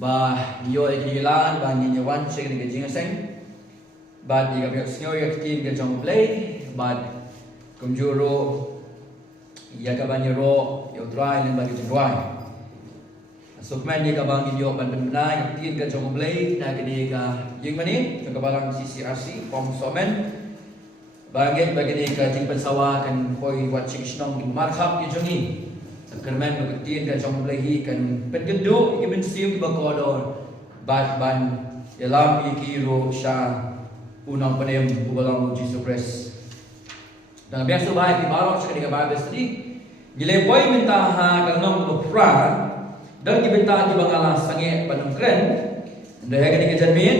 Ba yo ikilan ba ni wan sing ni jing seng ba di ga snow ya tin ga jong play ba kumjuro ya ka ban ro yo dry len ba ki dry sukman ni ka bang yo ban benai tin ga jong play na ga ni ga jing mani ka balang CCRC pom somen baget bagi ni ka jing pensawa kan poi watching snong di markhap ki jongi kerman begitu kan jom belahi kan pengedu ikan siu bakodor bat ban dalam ikiro sya unang penem ubalang uji supres dan biasa baik di barok sekali ke babes tadi gilempoi minta ha kanong bepra dan dibenta di bangala sange panungkren dah yang ini kejanmin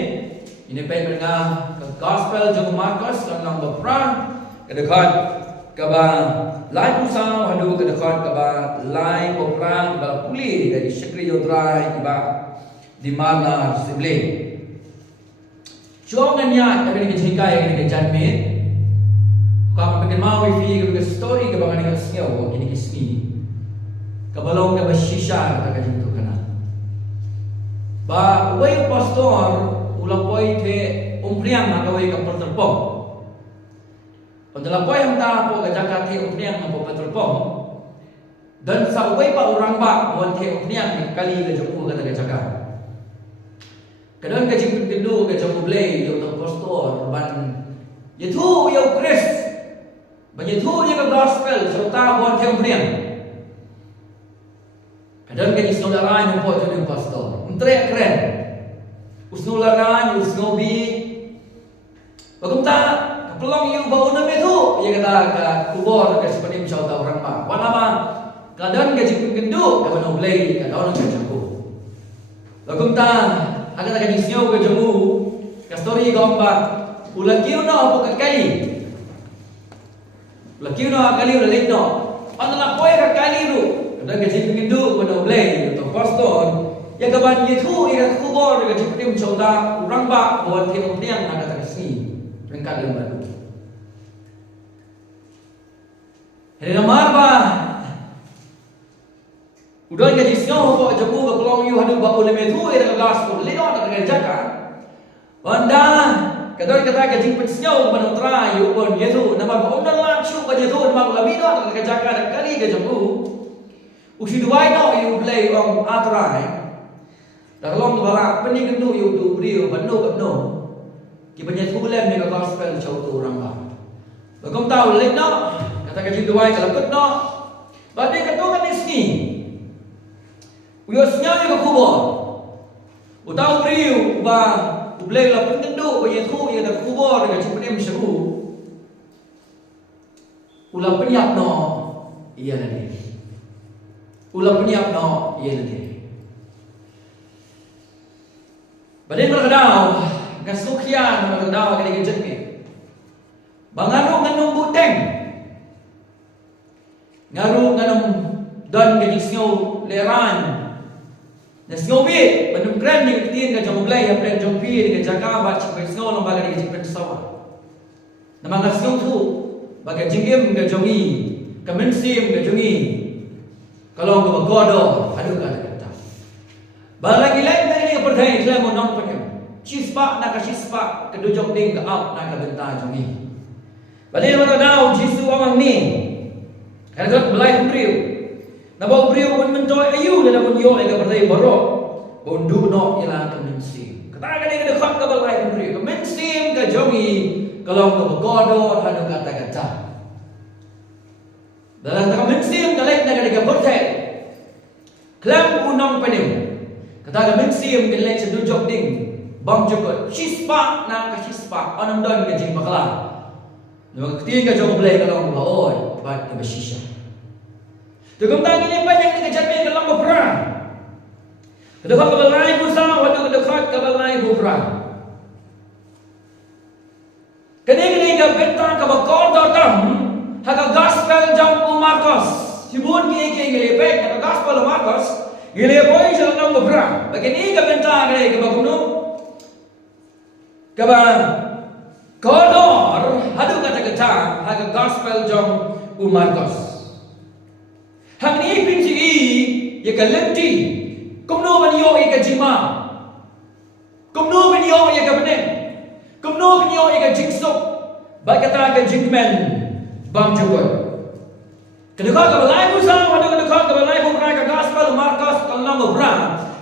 ini pai menengah ke gospel jong Markus kanong bepra kedekat kaba lai pusau hadu ke dekat kaba lai perang kaba pulih dari sekri yodrai kaba di mana sebelah cuangannya tapi ni cerita yang ni janmet kaba bikin mau wifi ke story kaba ngani ngasio kini kisni kabalong kaba shisha kata jintu kana ba wei pastor ulapoi the umpriang agawai ka perterpong Pada poy yang ta po gajakati upniang po petrolpom dan sa uway pa orang ba monte upniang ni kali ga joku kata gajaka kadang ka jing pindu ga joku blay yo to pastor ban yetu yo Chris ban yetu ye ka gospel so ta monte upniang kadang ka jing saudara po to pastor entre keren usnularan usnobi bagumta pelong you bau na metu ya kata ka kubor ka sepenim chau ta orang pa wana ma kadang ka jing gendu ka bano blay ka daun ka jago lagum ta aga ta jing sio ka jamu ka story gomba ulakiu no po ka kali ulakiu no kali ulit no andala poy ka kali ru kadang ka jing gendu bano blay to pastor ya ka ban yetu ya kubor ka sepenim chau ta orang pa buat ke umniang ada ta kasi peringkat lembar Hari namar ba udah jadi snow po jamu ka pelong yu hadu ba uleme tu ira gospel lino ta jaka wanda kadoi kata ka jing snow manotra yu pon yesu nama ba undang lang chu ba yesu nama ba lino ta jaka da kali ka jamu usi duai no yu play on atrai da long bala pening kendu yu tu brio banu kapno ki banyak problem ni ka gospel chau tu orang ba bagom tahu lino kata kaji duai kalau ket no badai katu kan isni uyosnya ni kubur utau briu ba ublei la pengendu ba yesu ya da kubur ga cipnem seru ulah penyiap no iya nadi ulah penyiap no iya nadi badai berkedau ngasukian berkedau kali gejet ni banganu nganung buteng ngaru nganong don ga snow leran na snow bi manum grand ni tin ga jong blay ya plan jong pi ga jaka ba chi snow long baga ga chi sawa na mga snow tu baga jingim ga jongi ka mensim ga jongi kalong ga godo adu ga kata ba lagi lain na ni perdai sela mo nong penyem chispa na ka chispa ka do jong ding ga out na ka benta jongi bali mo daw jisu amang ni Kadang belai beriu, nabau beriu pun mencoy ayu dan pun yo ega berdaya borok, bondu no ialah kemensim. Katakan ini dekat ke belai beriu, kemensim ke jongi, kalau ke begodo hanu kata-kata. Dalam kemensim kalek negara ke bertai, kelam unang penim. Kata kemensim kalek sedujok ding, bang jukut, shispa na ke shispa, anam don ke jing bakla. Namun ketika jong belai kalau ke baoi. Bat ke bersisha. Tukang tangi ni banyak ni kejangan dalam berperang. Kedekat ke belai pusau, waktu kedekat ke belai berperang. Kini ke bentang ke bakor datang, haka gospel jam Markus. Sibun ke ngelepek, haka gospel Markus, ngelepoi dalam berperang. Begini ke bentang ke bakunu, ke kodor, hadu kata-kata, haka gospel jam Markus. Hang ni pinci ya kalenti Kumno jingma. Kumno binyo ya ka bening. Kumno binyo ya ka jingsuk. Bagata ka jingmen bang jukot. Kedekot ka balai pusang, kedekot ka balai bukan ka gospel Markus kalau ngobra.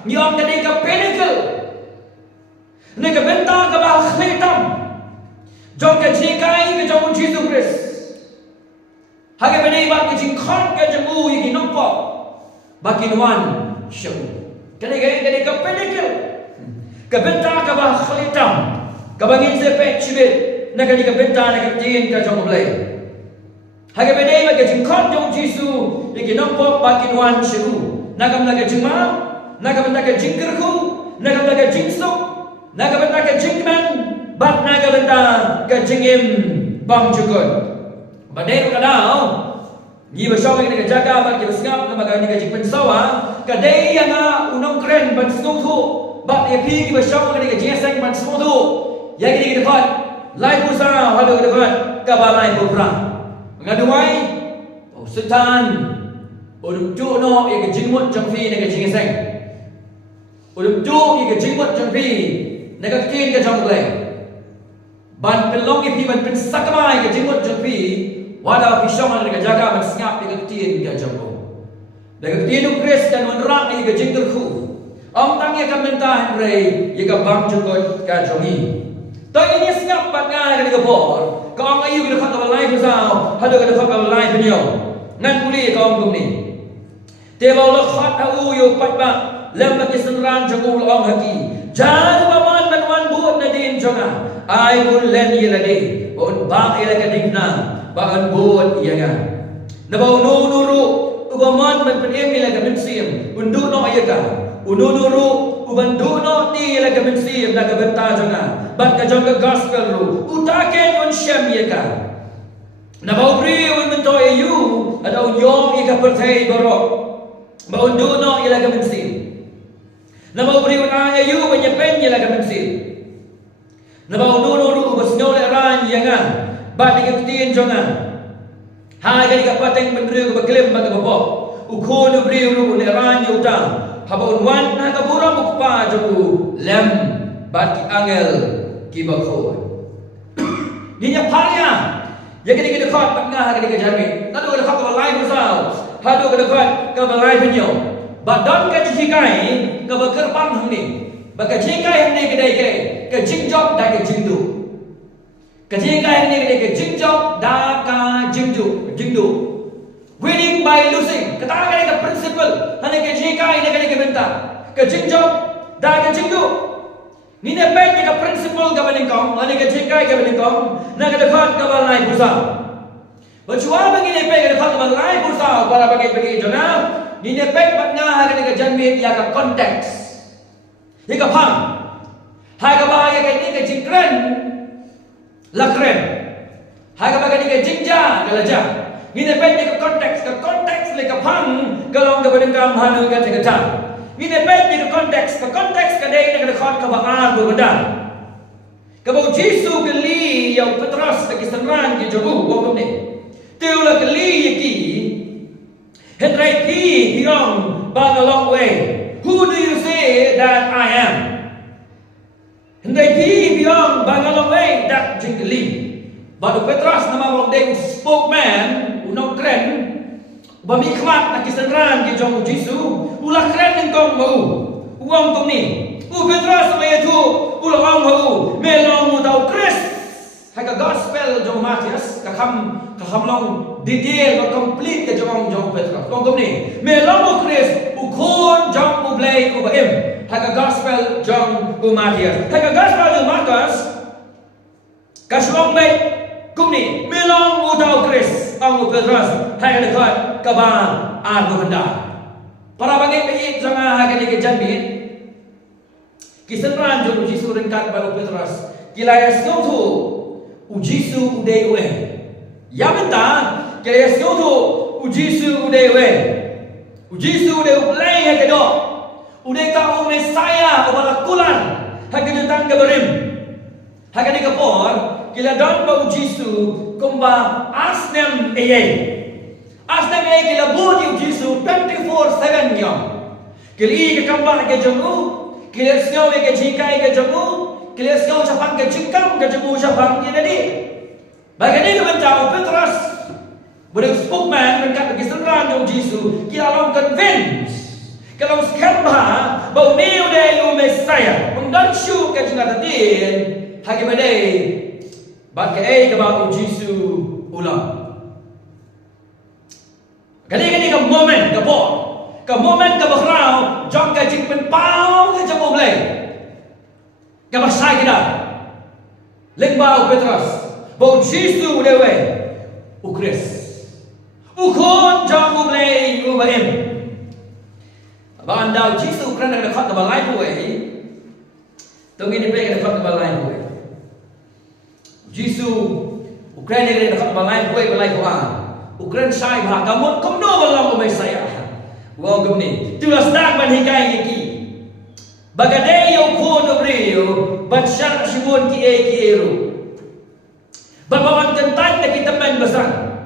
Nyom ka ka pinnacle. Ne ka benta ka ba khlitam. Jom ka jikai ka jom Jesus Christ. Hage benei ba ka jingkhon ka jamu yi nompo. Bakin wan syau. Kene ka pinnacle. Ka benta ka ba khlitam. Ka bangin sepe chibit. Na ka benta na ka tin ka jom blai. Hage benei ba ka jingkhon jom Jesus yi nompo bakin wan syau. Na ka mla ka jingma, na ka benta ka jingkerku, na ka benta ka jingsuk, na ka benta ka jingman, bat na ka benta ka jingim bang jukut. Badai ka daw. Ni bersama kita jaga bagi bersengap nama kami kita jipin sawa. Kadai yang unong keren ban sengong tu. Bat ya pi kita bersama kita jeseng ban sengong tu. Ya kita dapat lai pusara hadu kita dapat kabalai berperang. Mengaduai setan udah tu no ya jingmut jampi nak jeseng. Udah tu ya jingmut jampi nak kin ke jamplay. Ban pelong pi ban pen sakamai ke jingmut jampi. Wala pisang ang nagajaga magsngap ni kagtiin ka jambo. Nagagtiin Chris dan menrang ni ka jingker ku. Ang tangya ka mentahan ray ika bang jukot ka jongi. Tang ini sngap pat nga ka digapor. Ka ang ayu ka ka balay ko sao, hado ka ka balay pinyo. Ngan kuli ka ang gumni. Tebaw la khat au yo pat ba lam ka senran jangul ang haki. Jan paman manwan buot na din jonga. Ay bun len yelade. On bang ila ka digna. Bahan buat ia kan. Nabau nuru ubaman menpenem ila ka mensim. Undu no ia ka. Nuru ubandu no ti ila ka mensim na ka benta janga. Bat ka janga gospel ru. Utaken un syam ia ka. Nabau bri un mento ayu atau yom ia ka pertai borok. Ba undu no ila ka mensim. Nabau bri un ayu menyepen ila ka mensim. Nabau nuru ubasnyo le ran ia kan. Bat diketin jongan. Hai kali kapateng bendru ke baklem bag babo. Ukon ubri uru ne ran yuta. Habon wan na kabura mukpa joku lem bat ki angel ki bakho. Ninya parya. Ya kali ke dekat tengah kali ke jarmi. Lalu ke dekat balai besar. Hadu ke dekat ke balai penyo. Badan ke jikai ke bakerpang hni. Baka jikai hni kedai ke jingjok dai ke jingdu. Kejikai ini ke jingjok da ka jingdu. Winning by losing. Kata ke principle. Hanya kejikai ini ke benta. Ke jingjok da ka jingdu. Ni ne pen ke principle ka balingkong. Hanya kejikai ka balingkong. Na ke dekat ka balai bursa. Berjual begini pen ke dekat ka balai bursa para bagi jona. Ni ne pen bat ngah ke janmit ya ka konteks. Ika pang. Hai ka ba ya ke ni ke jingkren. Lakren. Hai kapag ni ka jingja galaja. Ni depende ka konteks le ka pang kalong ka badang hanu ka tingata. Ni depende ka konteks ka dai na ka khot ka baan bu bada. Ka bu Jesu ka li yaw Petros ka kisanran ki jobu wa kumne. Tiu la ka li yaki. Hendrai pi hiong bang a long way. Who do you say that I am? Hendai pi beyond bangalong way that jingli. Baru Petros nama orang dia spokesman, unong keren. Bami kmat nak kisanran ki jong Jesu, ulah keren engkong mau. Uang tong ni. Petros maya tu ulah ang mau. Melong mu tau Chris. Haka gospel jong Matias kaham long detail or complete ke jong Petros. Long tong ni. Melong mu Chris ukon jong mu blay ku baim. Haka gospel John Matias. Haka gospel John Markus. Kaslong bay kumni melong utau Chris ang Petros. Haka dekat kabang argo handa. Para bangit bayit jangan haka ni kejanbit. Kisanran John Jesu ringkat baru Petros. Kilaya siu tu ujisu udewe. Ya benta kilaya siu tu ujisu udewe. Ujisu udewe play haka do. Udah kau Mesaya kebalakulan hak datang ke berim hak ni kapor kila don bau Jesu kumba asnem kila budi Jesu 24/7 yom kili ke kambah ke jamu Kilir sengau ke jikai ke jemu, kilir sengau capang ke jingkam ke jemu capang ni tadi. Bagaimana kita mencari Petrus? Boleh spokesman berkat kesenangan yang Yesus, kita long convince. Kalau skamba bau ni udah lu Messiah, mendansyu ke jengah tadi, hagi badai, bagai ke bau Yesus ulang. Kali-kali ke moment ke bawah. Ke moment ke bahrau, jom ke jing penpau ke jemu boleh. Ke masai kita. Lengbau Petrus. Bau Yesus dewe. Ukris. Ukon jom boleh ubaim. Bandau Yesus kerana dekat ke balai buai. Tunggu ni pergi dekat ke balai buai. Yesus Ukraina dekat ke balai buai Quran. Ukraina sai bah kamu no balam Messiah. Wow gumni tulas dak ban hikai ki bagade yo kono brio ban syar shibon ki ero babawan kentai ta kita men besar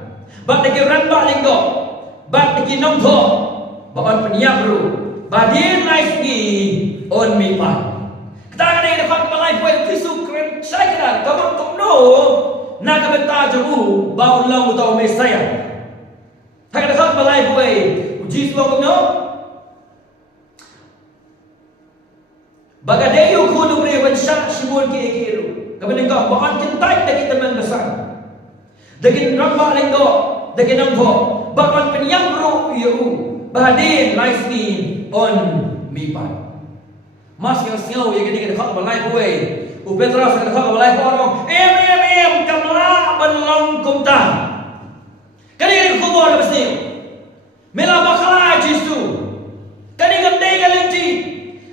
bak de ran ba linggo bak de nom tho bawan peniap ru badin life ni on mi pa kita ada de fak malai poe tisu kren sai kita kamu no na ka benta jamu ba ulang utau Messiah hak de fak malai poe Yesus lo no bagadeyo kuno bre ban syak simon ki ekiro kaben ka bahan kentai dagi teman besar dagi ramba lenggo dagi nampo bahan penyang ro yu bahadin life ni on mipan mas yang siau ye gini dekat balai buai u Petrus dekat balai orang em kamla banlong kumta kali ko bo besi Mela bakala Yesus. Kani gande galinti.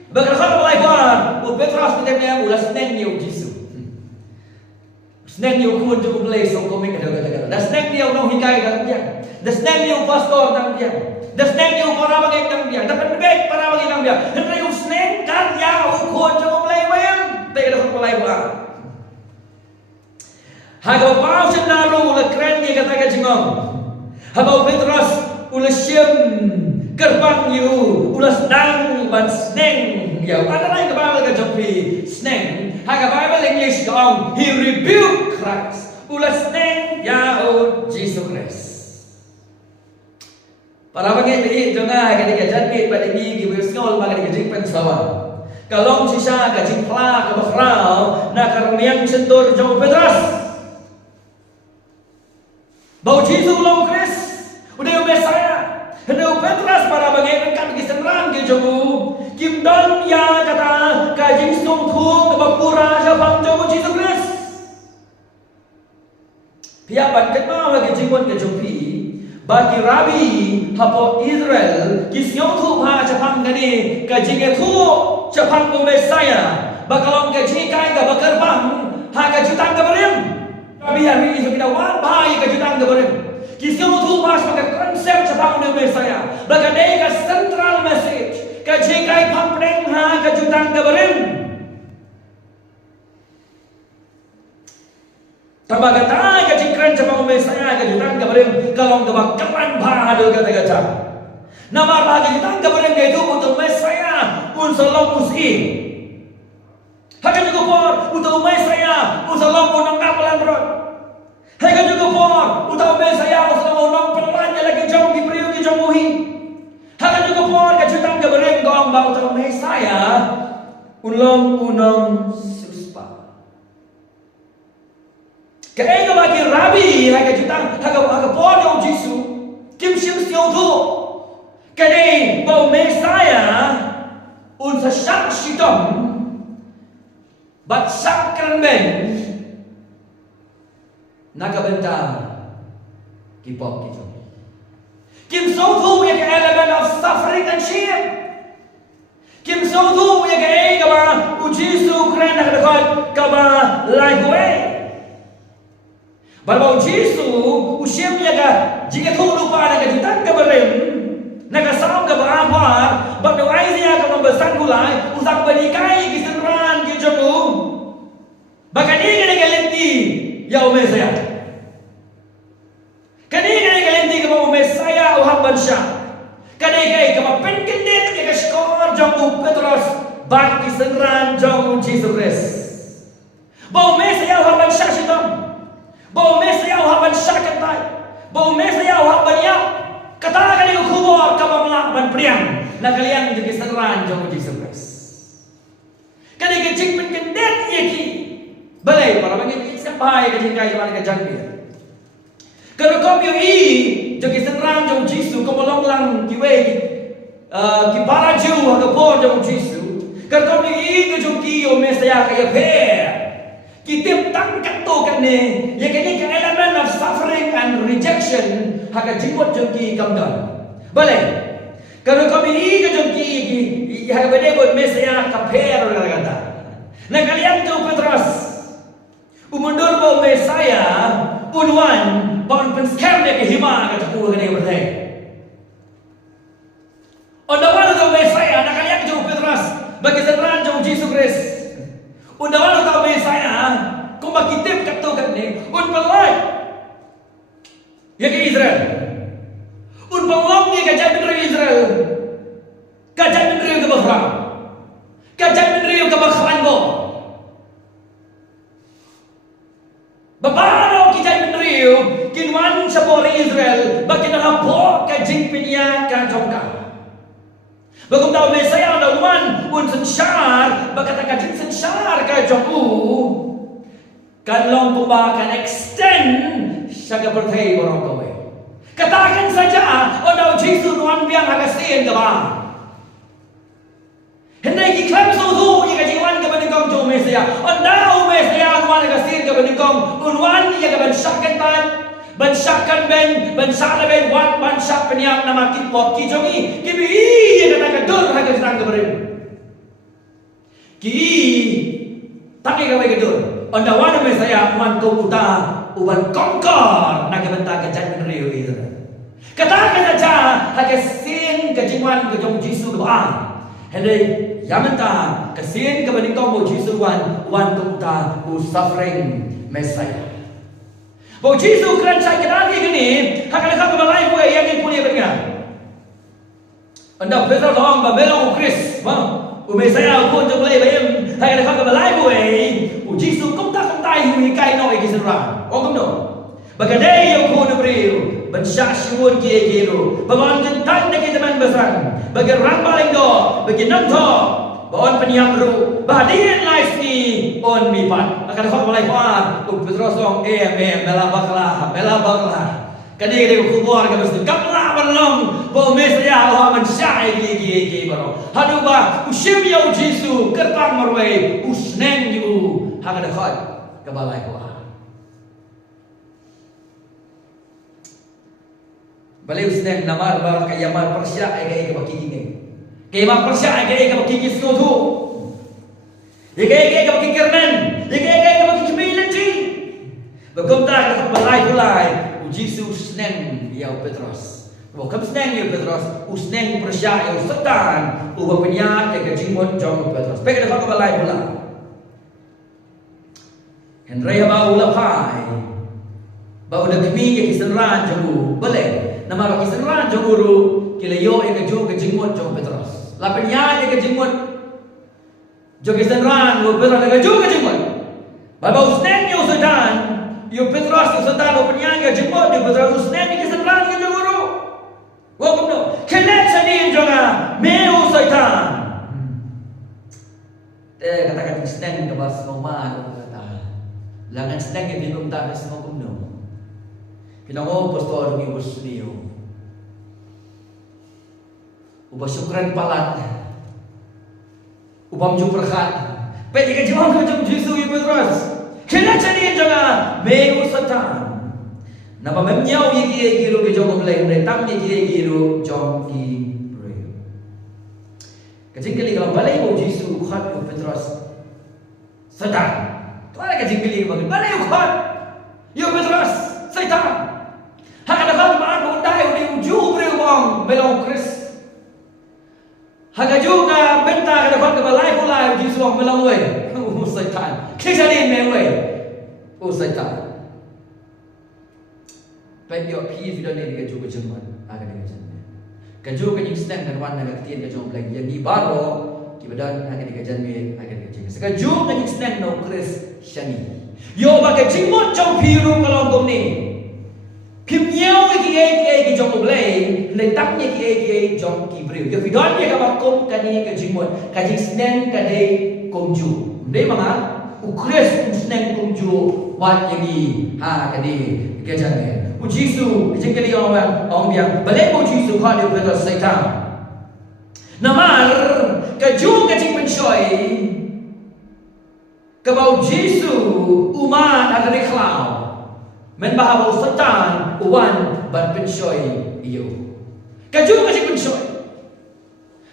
Bagrakha balai kuan. U Petrus kita ni ulas sneng ni Yesus. Sneng ni ukun tu play so komik kata-kata. Das sneng ni orang hikai dan dia. Das sneng ni pastor dan dia. Das sneng ni para bagi dan dia. Dapat beg para bagi dan dia. Henry u sneng kan ya ukun tu play wayang. Te dah balai kuan. Hago pau senaru le keren ni kata jengong. Hago Petrus ulas siam gerbang you ulas dang ban sneng ya ada lain ke Bible ke jopi sneng haga Bible English kong he rebuke Christ ulas sneng ya Jesus Christ para bagian ini jangan ketika jadi pada ini kita sekolah pada ketika pensawa kalau sisa gaji pla ke bakrau nak kermiang sentur jauh Petrus bau Jesus ulang Christ udah Messiah, hendak Petrus para bagian kan kisenran ke jomu, kim don ya kata kajing sung thung ke bapura japang jomu Jesus Christ. Pihak banten bagi jimun ke jopi, bagi Rabi hapo Israel kisyong thu ha japang gani kajing thu japang ku Messiah, bakalong kajing kai ke bakerbang ha kajutang ke berim. Rabi hari itu kita wan bahaya kajutang ke berim. Kisyong tu mas pakai konsep capang ni Messiah. Bagai ka central message. Kajikai pampreng ha kajutang kabarin. Tabagatay kajikran capang Messiah kajutang kabarin. Kalong kabakaran bahado kata-kata. Nama kajutang kabarin kaitu untuk Messiah unsalong usi. Hakan juga por untuk Messiah unsalong unang kapalan rod. Hakan juga por utau Messiah unsalong unang pelanya lagi jauh di periuk di jauhi. Hakan juga por kajutang kabarin kong bau utau Messiah unlong unang suspa. Kaya nga bagi Rabi kajutang haga por yung Jisu kim sim siyo tu. Kaya bau Messiah unsa syak sitom bat sakran ben nakabenta kipop kita. Kim so thu ya element of suffering and shame. Kim so thu ya kaba ujisu kren nakadakot kaba life way. Balbau Jisu usiam ya ka jika thu lupa nakajutang kabarim nakasam ka berapar bab doai dia ka membesan gulai usang berikai kisenran ki jomu bakani kene galenti ya Messiah kani kene galenti ka Messiah o hamban sya kani kai ka penkendet ka skor jomu Petrus bagi senran jong Jesus Christ. Bau mesaya haban syashitam. Bau mesaya haban syakatai. Bau mesaya haban ya. Katakan itu kubur kamamla ban priang. Na kalian jadi senran jong Jesus Christ. Kali kecik penkendet yaki. Balai para bagi sampai kecik kai jalan ke jangkir. Kalau kau i jadi senran jong Jesus kau melong lang kiwe ki para jiu ke por jong Jesus. Kalau kau i ke jong ki o mesaya kaya per. Kita tangkat tu kan ni, ya kan ni element of suffering and rejection haga jemput jengki kamdan. Boleh. Kalau kami ke jengki haga bede buat mesaya kaper orang kata. Nah kalian tu Petrus, umundur bawa mesaya unwan bawa penskam dia ke hima kata ku kan dia berdaya. Undawan tu mesaya, nah kalian tu Petrus bagi seberan jauh Jesus Christ. Undawan kau mesaya, kau bagi tip katakan ni, unpelai, ya ke Israel, unpelong ni kajian menteri Israel, kajian menteri ke Bahrain, kajian menteri ke Bahrain go, bapano kajian menteri kinwan sapori Israel, bagi dalam pok kajian pinia kajongka. Bagum tahu mesaya ada uman un sensar bakata kajin sensar ka joku kan long kumba kan extend saga perthai borong kowe katakan saja ada Jesus nuan biang hagasin ka ba hendai ki klam so tu ye ka jiwan ka banikong jo mesaya andau mesaya nuan hagasin ka banikong unwan ye ka ban sakan tan Bansakan bansala ben wan bansak peniap nama kipot kijongi kibi iya kata kedur haga serang keberim ki taki kawe kedur onda wana mesaya wan komuta uban kongkor naga benta kajan meneriu itu katakan saja haga sin kajingwan kajong jisu kebaan hendai yamenta kesin kebenikong jisu wan komuta suffering mesaya. Bahawa Jesus kerana saya kenal dia gini, hakala kau balai gue yang ini punya bengar. Anda besar orang babelong Chris, saya pun jumlah bayam, hakala kau balai gue, Jesus kau tak tahu hikai noi kisah orang kamu. Bagaimana yang kau beriu, bensyashimun kiai-kiai, bagaimana jentan nak zaman besar, bagaimana orang paling do, bagaimana nanto. Baon peniam ru bahadian live ni on mi pat akan kau mulai far Petrus song bela bakla kani dia kubur ke mesti kapla balong bo mesya Allah mensyai gi baro hadu ba usim ya Jesus kertang marwai usneng ju haga dekat ke balai far balai usneng namar ba kayamar persya ai ke baki ni Kaya percaya kaya bagi kisah tu, ya kaya bagi kerman, ya kaya bagi kemilanti. Berkomtar ke balai, Jesus neng ya Petrus. Bukan neng ya Petrus, usneng percaya setan, ubah penyat ya kejimut jong Petrus. Pergi ke balai pula. Henry bau lepai, bau dah kemi ke kisaran jogu, boleh. Nama kisaran jogu ru, kilayo ya kejimut jong Petrus. Lapenya dia kejimut jogi senran wo Petrus dia juga kejimut baba usnen yo setan yo Petrus setan lapenya dia kejimut dia Petrus usnen dia senran dia guru wo kumno kenet sani jonga meu setan kata-kata usnen ke bas ngoma kata langan usnen ke bingung tak semua kumno kinango pastor ni usniyo ubah syukran palat ubah menjuperkat pedi ke jawab ke jom Yesus ya Petrus kena cari jangan meu setan napa memnyau ye kiro ke jom mulai retang ye kiro jom ki pray kecil kalau balai bo Yesus khat ke Petrus setan tu ada kecil bagi balai khat yo Petrus setan hakada khat maan undai di ujung bre bang belong Chris Haga juga benta kada kau kebalai pula uji suang melawai. Setan. Kisah ni melawai. Setan. Pekyo pi video ni dia juga cuman agak dia cuman. Kaju kajing sedang dan wan nak ketian kajong lagi. Yang di baro kibadan akan dikajan me akan dikajan. Sekajung kan snang no Chris Shani. Yo bagai jimot jong piru kalau gom ni. Phim nhiều cái trong một lệ lên tắc như cái trong kỳ biểu giờ vì đó như các bạn công cái này cái chính một cái chính sneng cái đây công chủ đấy mà Ukres sneng công chủ wat yang gì cái đi cái chân này u Giêsu cái cái đi ông biang balik u Giêsu kau dia berkata Satan namar cái chung cái chính bên soi cái bau Giêsu umat ada di cloud men bahawa Satan uwan ban pensoi iyo. Kaju kasi pensoi.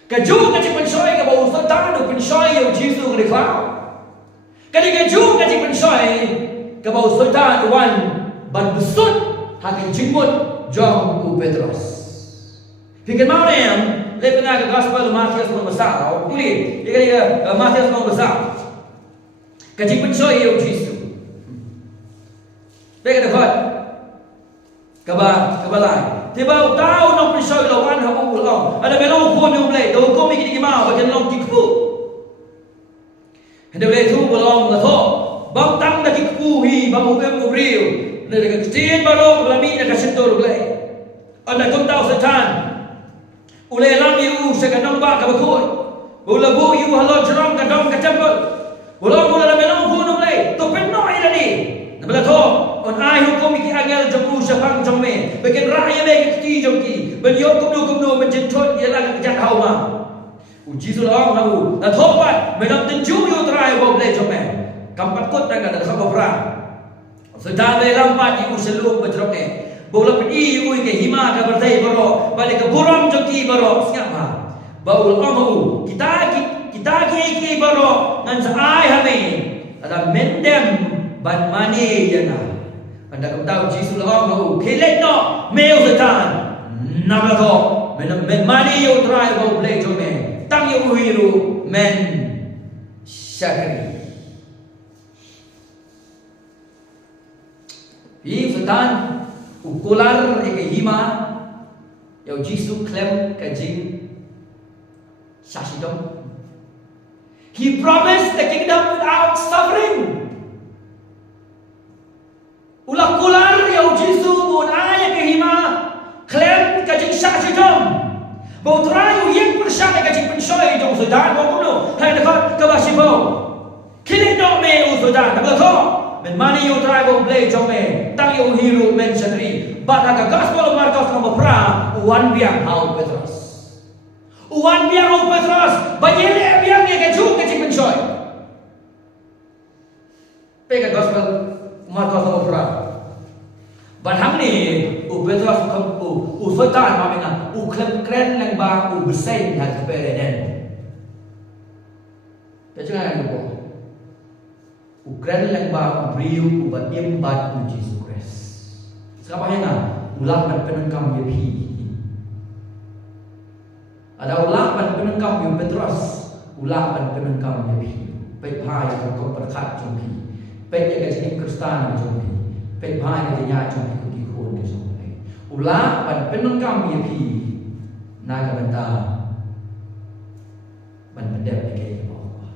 Kaju kasi pensoi ka bahawa Satan u pensoi iyo Jesu ka cloud. Kadi kaju kasi pensoi ka bahawa Satan uwan ban besut hakin jimut jong u Petrus. Fikir mau nem lepas nak gospel Matius nomor besar. Boleh. Dia Matius nomor besar. Kaju pensoi iyo Jesu. Baik dekat kabalai tiba tahu nak pisau lawan habu ulang ada melong pun yang boleh tahu kau mikir gimana bagian long tikpu ada boleh tu belong lah bang tang dah tikpu hi bang ubem ubriu nak kecil baru belami nak sentuh boleh ada kau tahu Satan ulai lam you sekanang ba kabakoi bola bu you halo jerang kadang kacambal bola melong pun boleh tu penoi tadi Nabla to on ai hukum iki angel jamu syafang jamme bagian rakyat bagi ti jomki ben yo kumno ben jentot ia lang kejat hawa uji sulong hawu na thopat menam tenju yo trai bo ble jamme kampat kot daga da khaba fra sedang le lampat yu selum bajrokne bola pedi yu ke hima ka berdai baro balik ke buram jomki baro siapa baul amu kita ki baro ngan sai hame ada mendem ban mani yana anda kau tahu Yesus lahong kau kelet no meo Satan nama kau men mani yo try kau play jome tang yo hiru men syakri hi Satan ukular ke hima yo Yesus claim kajing sasidom he promised the kingdom without suffering. Ulah kular ya Jesu pun ayat ke hima klaim kajing syak jom bau terayu yang persyak kajing pensoi jom Sudan bau kuno hai dekat ke basibo kini dok me Sudan nak betul men mani you try bau play jom me tang you hero men sendiri bat aga gospel Markus nomor pra uwan biang hau Petrus banyele biang dia kajing pensoi pega gospel Markus nomor pra Barang ni, Petrus Satan mamena, keren lang ba besay na kepereden. Jangan lupa, keren lang ba beriu imbat Yesus Kristus. Sekarang yang ulang dan penengkam Yepi. Ada ulang dan penengkam Petrus, ulang dan penengkam Yepi. Baik hai yang kau berkat jompi, baik yang jadi Kristen jompi. เป็นพายในญาติชนที่คุณควรได้สมเลยอุลาปันเป็นน้องกำมีพีนากบันตาบันเด็บในเกย์บอกว่า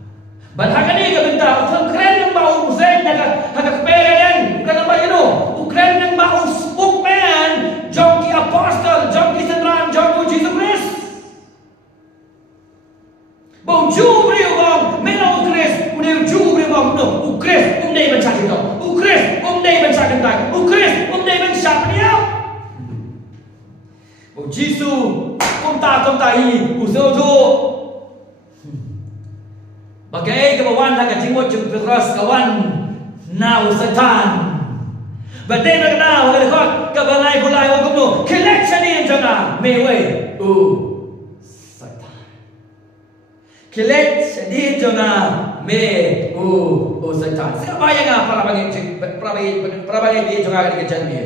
บันทักนี้กับบันตาอุเครนยังมาอุเซนนะครับฮักเปเรนกันมาอยู่นู่อุเครนยังมาอุสปุกแมนจอมกีอะพอสเตลจอมกีเซนรานจอมกีซูคริสบ่จูบริวบองไม่เอาอุคริสอุเดียวจูบริวบองนู่อุคริสในบัญชาที่ต่ออุคริสในบัญชากันตายอุคริสในบัญชาปนิยาโอ้ยิสุตาฮีอุเซโอโตbagai kawan nak jimut jum Petrus kawan now Satan badai nak now kalau kabalai bulai hukum tu collection ni jangan mewe Satan collection ni jangan me Satan siapa yang para bagi dia jangan ada kejan dia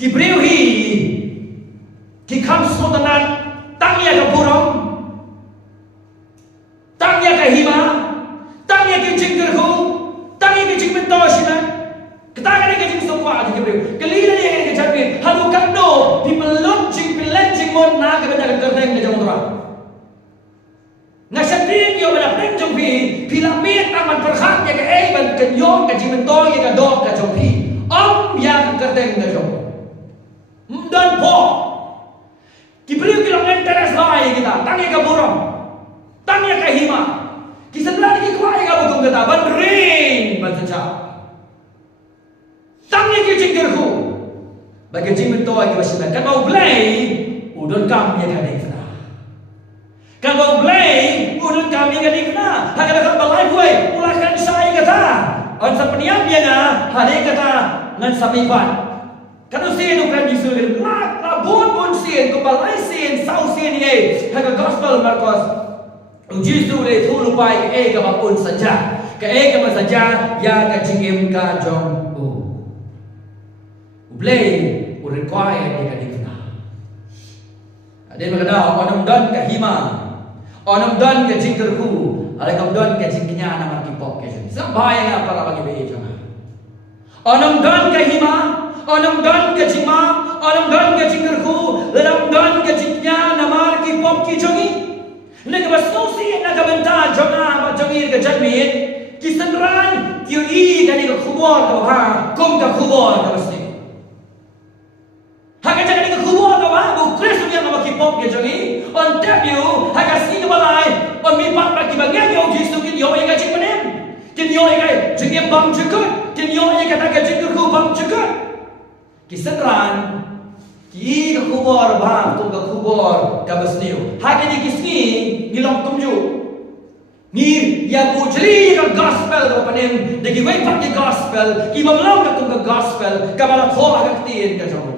kibriu hi ki kam sotanan tangya ka burong tangya ka hima tangya ki jinggerhu tangya ki jingmentoshina ketangya ki jingsokwa ki kibriu kelila ni ka kejan dia halu kando di melunjing mon na ka benda ka kereng ni jong tua ngasating yo jing mentoi ka dok ka jopi yang kerteng ka jom dan po kibri ki lang interes lai kita tangi ka buram tangi ka hima kisanran ki kwai ka bugum kata ban ring ban saja tangi ki jinggerku bagi jing mentoi ki basina kan mau play udon kam ya ka dikna kan mau play udon kam ya ka dikna hakala kan balai kuai ulakan sai kata on sa peniap dia na hari kata ngan samipan kanu sien ukran Yesus la bon sien ko balai sien sau sien ye ha gospel Marcos Yesus le thulu pai ke ka bapun saja ke ka saja ya ka jingim ka jong play u require ka dikna ade magana onam dan ka hima onam dan ka jingterku ala kam dan ka jingnya na makipok ke sampai na para bagi be jong onam dan ka hima onam dan ka jingma onam dan ka jingterku lam dan ka jingnya na makipok ki jongi ne ka basosi na ka benta jonga ba jongi ka janmin kisanran tiu i ka ni ka khubor ka ba kom ka khubor ka basti haka jangan ka khubor ka ba bu Kristus yang makipok ki jongi on tap you haka sini ka balai on mi pat ba ki ba ngyo Yesus ki yo ka jingmanem kin yo ka jingem bang jekut kin yo ka ta ka jingku bang jekut kisanran ki ka khubor ba tum ka khubor ka basniu haka ni kisni ngilong tumju ni ya bu jeli ka gospel ka panem de ki wait pak ki gospel ki mamlaw ka tum ka gospel ka bala thola ka tien ka jong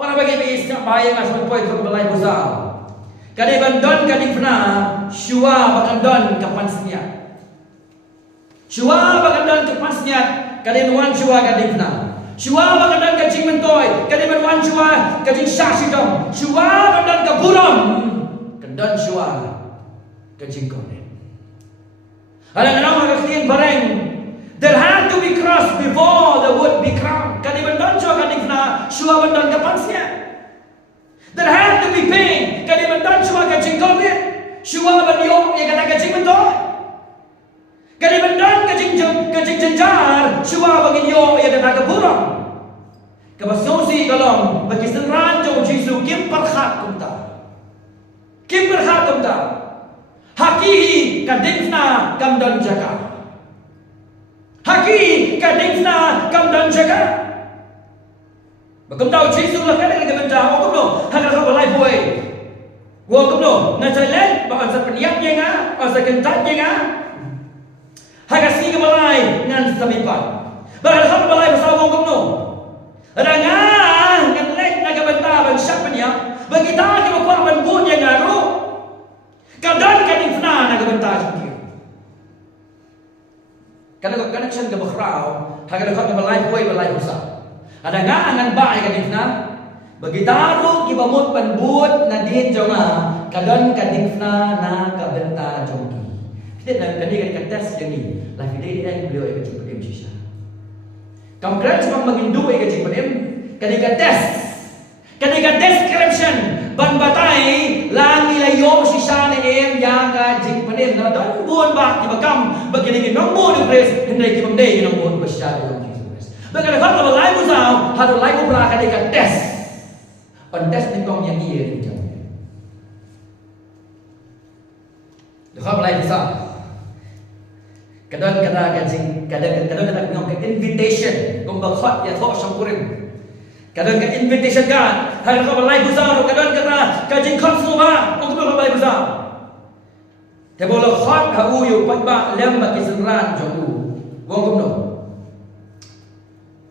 para bagi be isna bayang asal poi ka balai buzal kade bandon kadi fna shua bakandon kapansnya shua bakandon kapansnya kade nuan shua kadi fna shua bakandon ka jing mentoi kade nuan shua ka jing shasidom shua bakandon ka buram kandon shua ka jing konen ala nang ka tien bareng there had to be cross before the wood be crowned kade bandon shua kadi fna shua bandon kapansnya there had to be pain kadi bandan shua ka jingkonet shua banyo ya kata ka jingmentoi kadi bandan ka jingjar shua baginyo ya kata ka buram ka basosi kalong bagi senran jo Yesus kim perkhat kumta haki ka dingna kam dan jaga haki ka dingna kam dan jaga Bagam tahu Yesus lah kan dengan benda aku tu, hanya kau balai boy. Gua aku tu, nanti lain, bahan sepeniap je ngah, bahan kentat je ngah. Hanya sini balai ngan samipan. Bahan kau balai pasal gua aku tu. Ada ngah, ngan lain naga benda bahan syak peniap. Bagi tahu kita kuat menbut je ngah ru. Kadang kadang fna naga benda je. Kadang connection ke berau, hanya kau balai boy balai besar. Ada nga angan ba ay kadifna bagitaro kibamot panbut na din jonga kadon kadifna na kabenta jongi kita dan kadi kan tes yang la fide ay beliau ay kecil pedem sisa kam kran semang magindu ay kecil pedem kadi ka description ban batay lang ilayo sisa ni em yang ka jing pedem na don buon ba kibakam bagini nombo ni pres hendai kibamde nombo basya Bagaimana kalau balai musau harus balai berlaku dengan tes, on tes ni kau yang iya ni jauh. Dekat balai musau, kadang ngom ke invitation, kau berkhot ya thok sangkurim. Kadang ke invitation kan, harus kau balai musau, kadang kajing khot semua, kau tu balai musau. Tapi kalau khot kau you patba lem bagi senran jauh, kau no.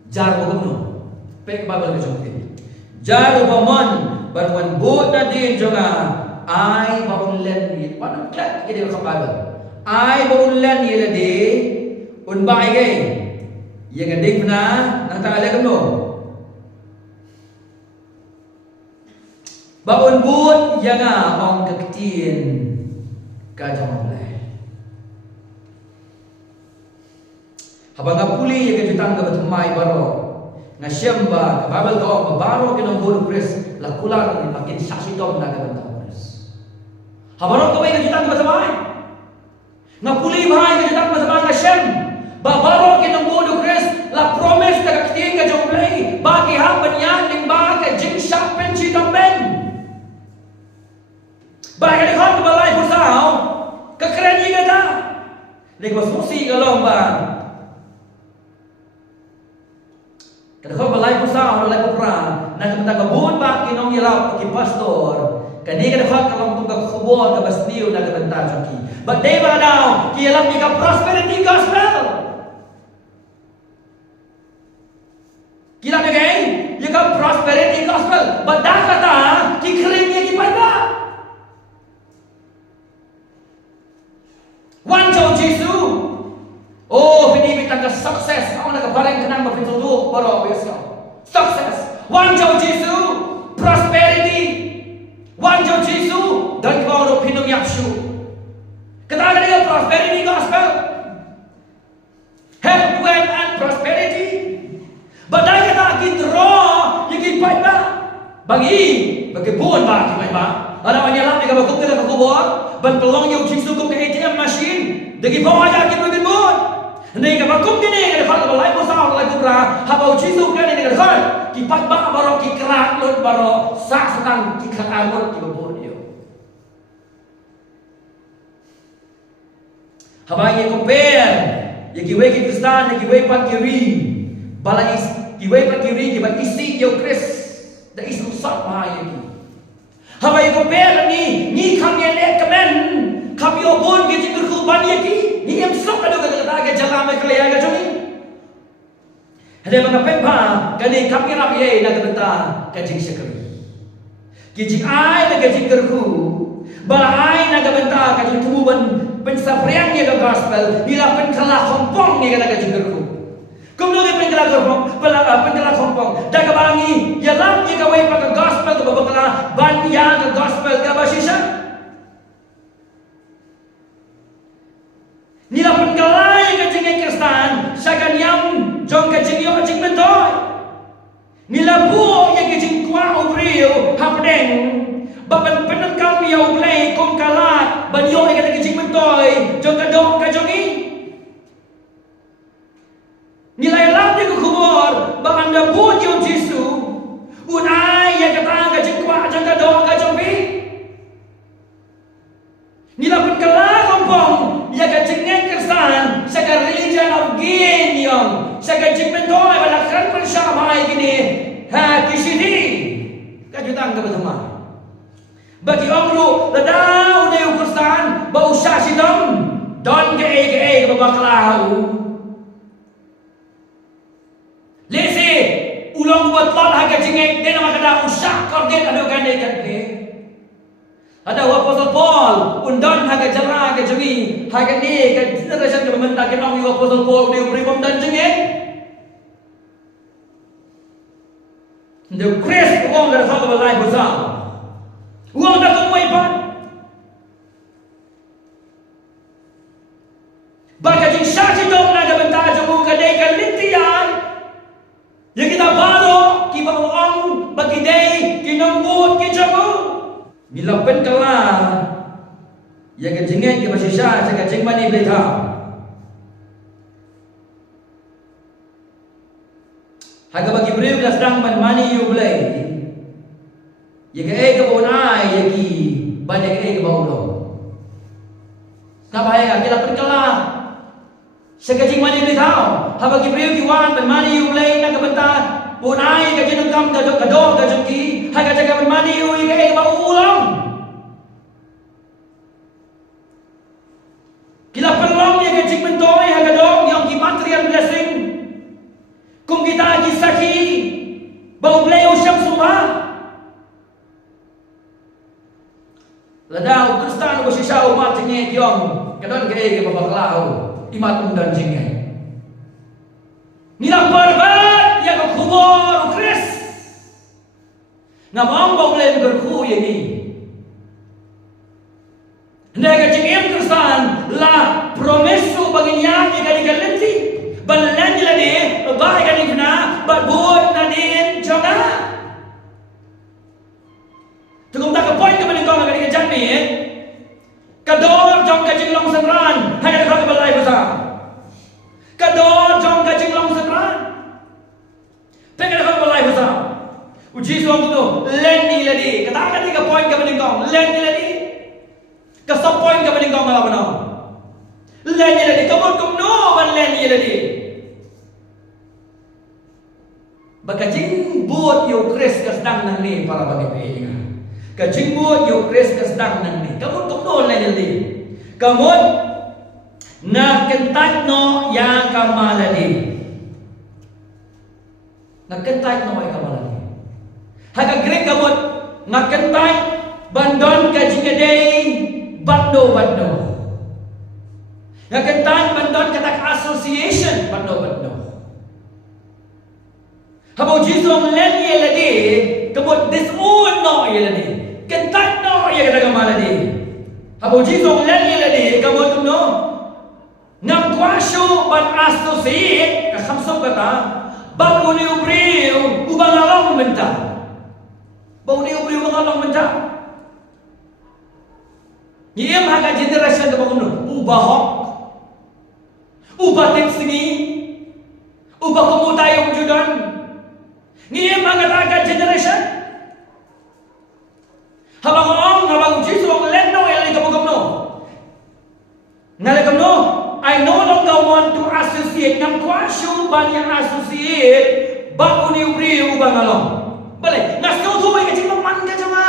Jar bagumno pek babal ke jongke jar baman barwan bot na din jonga ai baunlen ni panam klat ke dia kabal ai baunlen ni lade un bai ge ye gading na nang ta ale kumno baun bot yanga ong kektien ka jong Habang puli yang kita tangkap bertemai baro, ngasyamba kabel kau baro kita bolu pres lakulan makin saksi kau nak bertemai. Habang kau yang kita tangkap bertemai, Ngapuli bahay ka datang masama ka Shem. Babaro kinang budo Chris la promise ka kating ka jong play. Bagi hapan yan ning baga jing shapen chitang ben. Bagi ni kon balay pusao kakren yi ka ta. Ning masmusi ka long ba. Kada kon balay pusao balay pupra na kumta ka buon ba kinong yelap ki pastor. Kani kada kon kalong tungka kubon ka bastiu na kabenta joki. But they were now, ki alam ni ka prosperity gospel. Kila ni kay, you ka prosperity gospel. But dah kata, ki kering ni ki pada. Wan jauh Jesu. Oh, ini kita ke sukses. Kamu nak barang kenang berfirman tu, baru biasa. Sukses. Wan jauh Jesu, prosperity. Wan jauh Jesu, dan kau ro pinung yapsu. Katakan dengan prosperity gospel, health, wealth, and prosperity. Badai kata kita roh, yang baik ba, bagi buan ba, baik ba. Ada banyak orang yang berkumpul dengan kubur, berpeluang yang Yesus kum ke ATM machine, degi bawa aja kita pergi buan. Ni kita berkumpul ni, kita kalau balai besar, balai kubra, habau Yesus kan ni kita kan, kipat ba baru kikerat lut baru sak sedang kikerat lut kita buan dia. Habai ye compare ye kiwe ki Kristan ye kiwe pat kiri bala is kiwe pat kiri ki bat isi yo Kris da isu sat ba ye ki habai compare ni kham ye le kamen kham yo bon ge jikur khu ban ye ki ni em sok ado ga ta ga jala me kle ya ga joni hade mga pemba kani kham ye rap ye na ga ta ka jing sekali ki jing ai na ga jikur khu bala ai na ga benta ka jing tubu ban pensaprian ni ke gospel, bila penkalah kompong ni kata kajengkerku. Kemudian penkalah kompong, penkalah kompong. Dah kebangi, ya lam ni kawai pakai gospel tu berpengalah banyak ke gospel ke basisa. Ni lah penkalah yang kajengnya Kristen, sakan yang jong kajengyo kajeng mentoy. Ni lah buah yang kajeng kuah ubriu hapdeng. Bapak penengkal miau play kong kalat banyo ay kata kecing mentoy jong kadong kajongi nilai lam dia kubur bang anda puji Jesu unai yang kata kecing kuat jong kadong kajongi nilai penkala kompong yang kecing ngengkersan saka religion of gain yang saka kecing mentoy balakran persyamai gini ha kisini kajutan kebetulan bagi omru ladau ne Kristen bau sasidom don ke babaklau lese ulong buat lot haga jingek den makada usak kordet ado gande gadne ada apostol Paul undon haga jara haga jemi haga ne ka generation ke mementa ke nong apostol Paul ne beri pemdan jingek the Christ wong da sa balai besar uang dah kumai pan. Baka jing syaki dong na gabenta jong kadai kan lintian. Yang kita balo ki bawang bagi day kinambut ki jamu. Bila pen kala yang kejinget ki basisya sa kajing mani bleta. Haga bagi beriu bila sedang mani you blay. Yang ke bonai yang ki banyak ke bau lo. Kenapa ya? Kita perkelah. Sekejing mani beli tahu. Haba ki beriu ki wan mani you lay nak kebentar. Bonai ke jeneng kam ke kadong ke jengki. Haga jaga mani you ke bau ulang. Kita perlong yang kecing mentoi haga dong yang ki material blessing. Kung kita ki saki bau beliau syam semua. Ladau Kristen bersisa umat jengek yong kadon ke babaklau imat undan jengek. Nila perbat yang kubur Kris. Ngamang bau lem gerku ini. Nega jengem Kristen la promesu bagi yang ikali kalenti. Balan jelade baik kali guna babut nadin jonga. Tunggu tak ke poin ke mana kau nak kena jamit. Kador jom kajing long senran. Hanya len ni ladi. Katakan ni ke point ka meningkong, len ni ladi. Ke sub point ka meningkong malah benar. Len ni ladi, kamu kumno ban len ni ladi. Bakajing buat yo kres ka sedang nang ni para bagi penginga. Kajing buat yo kres ka sedang nang ni. Kamu kumno len ni ladi. Kamu na kentat no yang kamaladi. Nagkentay no ay kamalani. Haka Greek kamot nagkentay bandon ka jingaday badno. Nagkentay bandon ka association badno. Habo jisong len yeladi kamot disown no yeladi. Kentay no ay kamalani. Habo jisong len yeladi kamot no nang kwasyo ban associate kasamsong kata bau ni ubriu ubang along menta. Bau ni ubriu ubang along menta. Yem haga generation ke bangun ubah hok. Ubah tim sini. Ubah komutayong judan. Yem haga generation. Habang jisong leno yang kamu Ngalai I no longer want to associate nam kwasyo banyak associate bau ni ubri ubang along. Balik, ngasih tu ay kecil man ka cuma.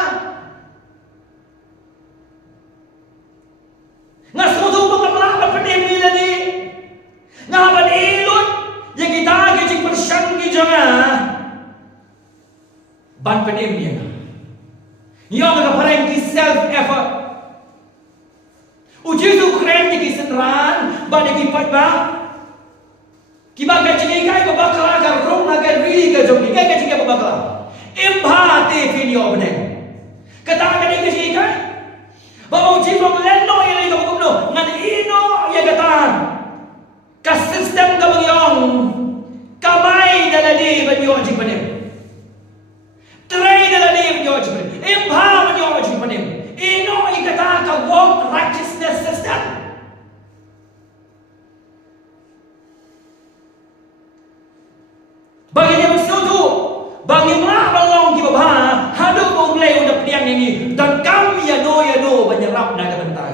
Ngasih tu bang melawan pandemi lagi. Ngaban ilot yang kita kecil persanggi jangan. Ban pandemi ya. Yang kapareng ki self effort. Uji tu keren di kisenran, bade kipat ba. Kiba kacing ikai babakala agar rong agar really ke jom ikai kacing ikai babakala. Imba te video benek. Kata akan kacing ikai. Bawa uji rong leno yang ikai babakala. Ngan ino yang katan. Kas sistem kabangyong. Kamay daladi banyo ajik benek. Tray daladi banyo ajik benek. Imba banyo ajik benek. Ino ikata ka work righteousness system. Bagi yang bersetuju, bagi melong di bawah, hadu boleh udah piang ini dan kami ya no menyerap naga bentar.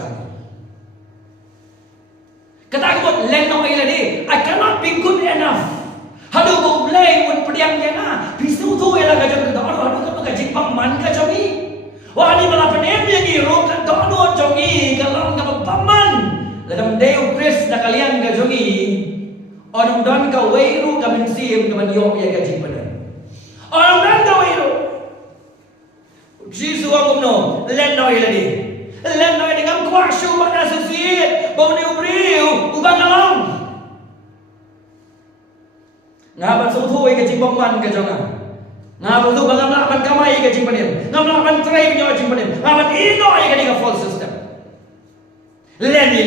Kata aku leno ini, I cannot be good enough. Hadu boleh udah piang jana, bersetuju ialah kajian kita. Hadu kan mengaji paman kajian ini. Wah ni malah penemnya ni rokan tono jongi kalau ngapa paman dalam deu kris na kalian ka jongi orang dan ka weiru ka mensim ka manyo ya gaji pada orang dan ka weiru Jesus ang no lenoy lagi lenoy dengan kwasyo pada associate bau ni ubriu ubang along ngaban sutu ay gaji paman ka jonga Ngapa tu bangam lapan kamai ke cimpanim, ngam lapan tray punya cimpanim, ngapan ino ay kani ka false system. Leni.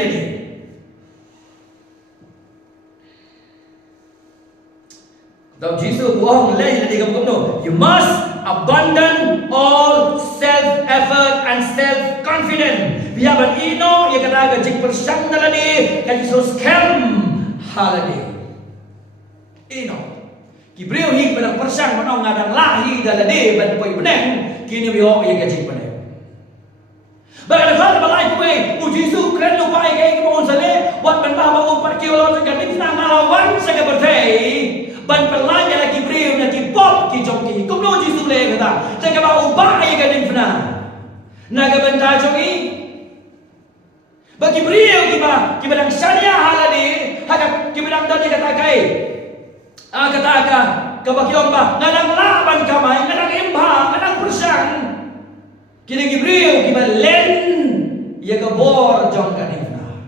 Daw Jesus buang leni kamu no. You must abandon all self effort and self confidence. Biar ino ya kata gajik persang nalani kan Jesus scam halani. Ino. Kibreu hing benang persang menong ngadang lahi dalade ban poi benang kini bio ye gajik benang. Bagai hal balai kue uji su keren lupa ye ke mon sale buat ban baba upar kiolo dengan mitna ngalawan saga bertei ban pelai ya kibreu na ki pop ki jongki kum no uji su le kata saga ba ubah ye gading fna naga benta jongi bagi beliau ki benang syariah halade hak ki benang tadi kata kai kata kebagian bah ngadang laban kamai ngadang imba ngadang persang kini gibriu kiba len ya gebor jong kanifna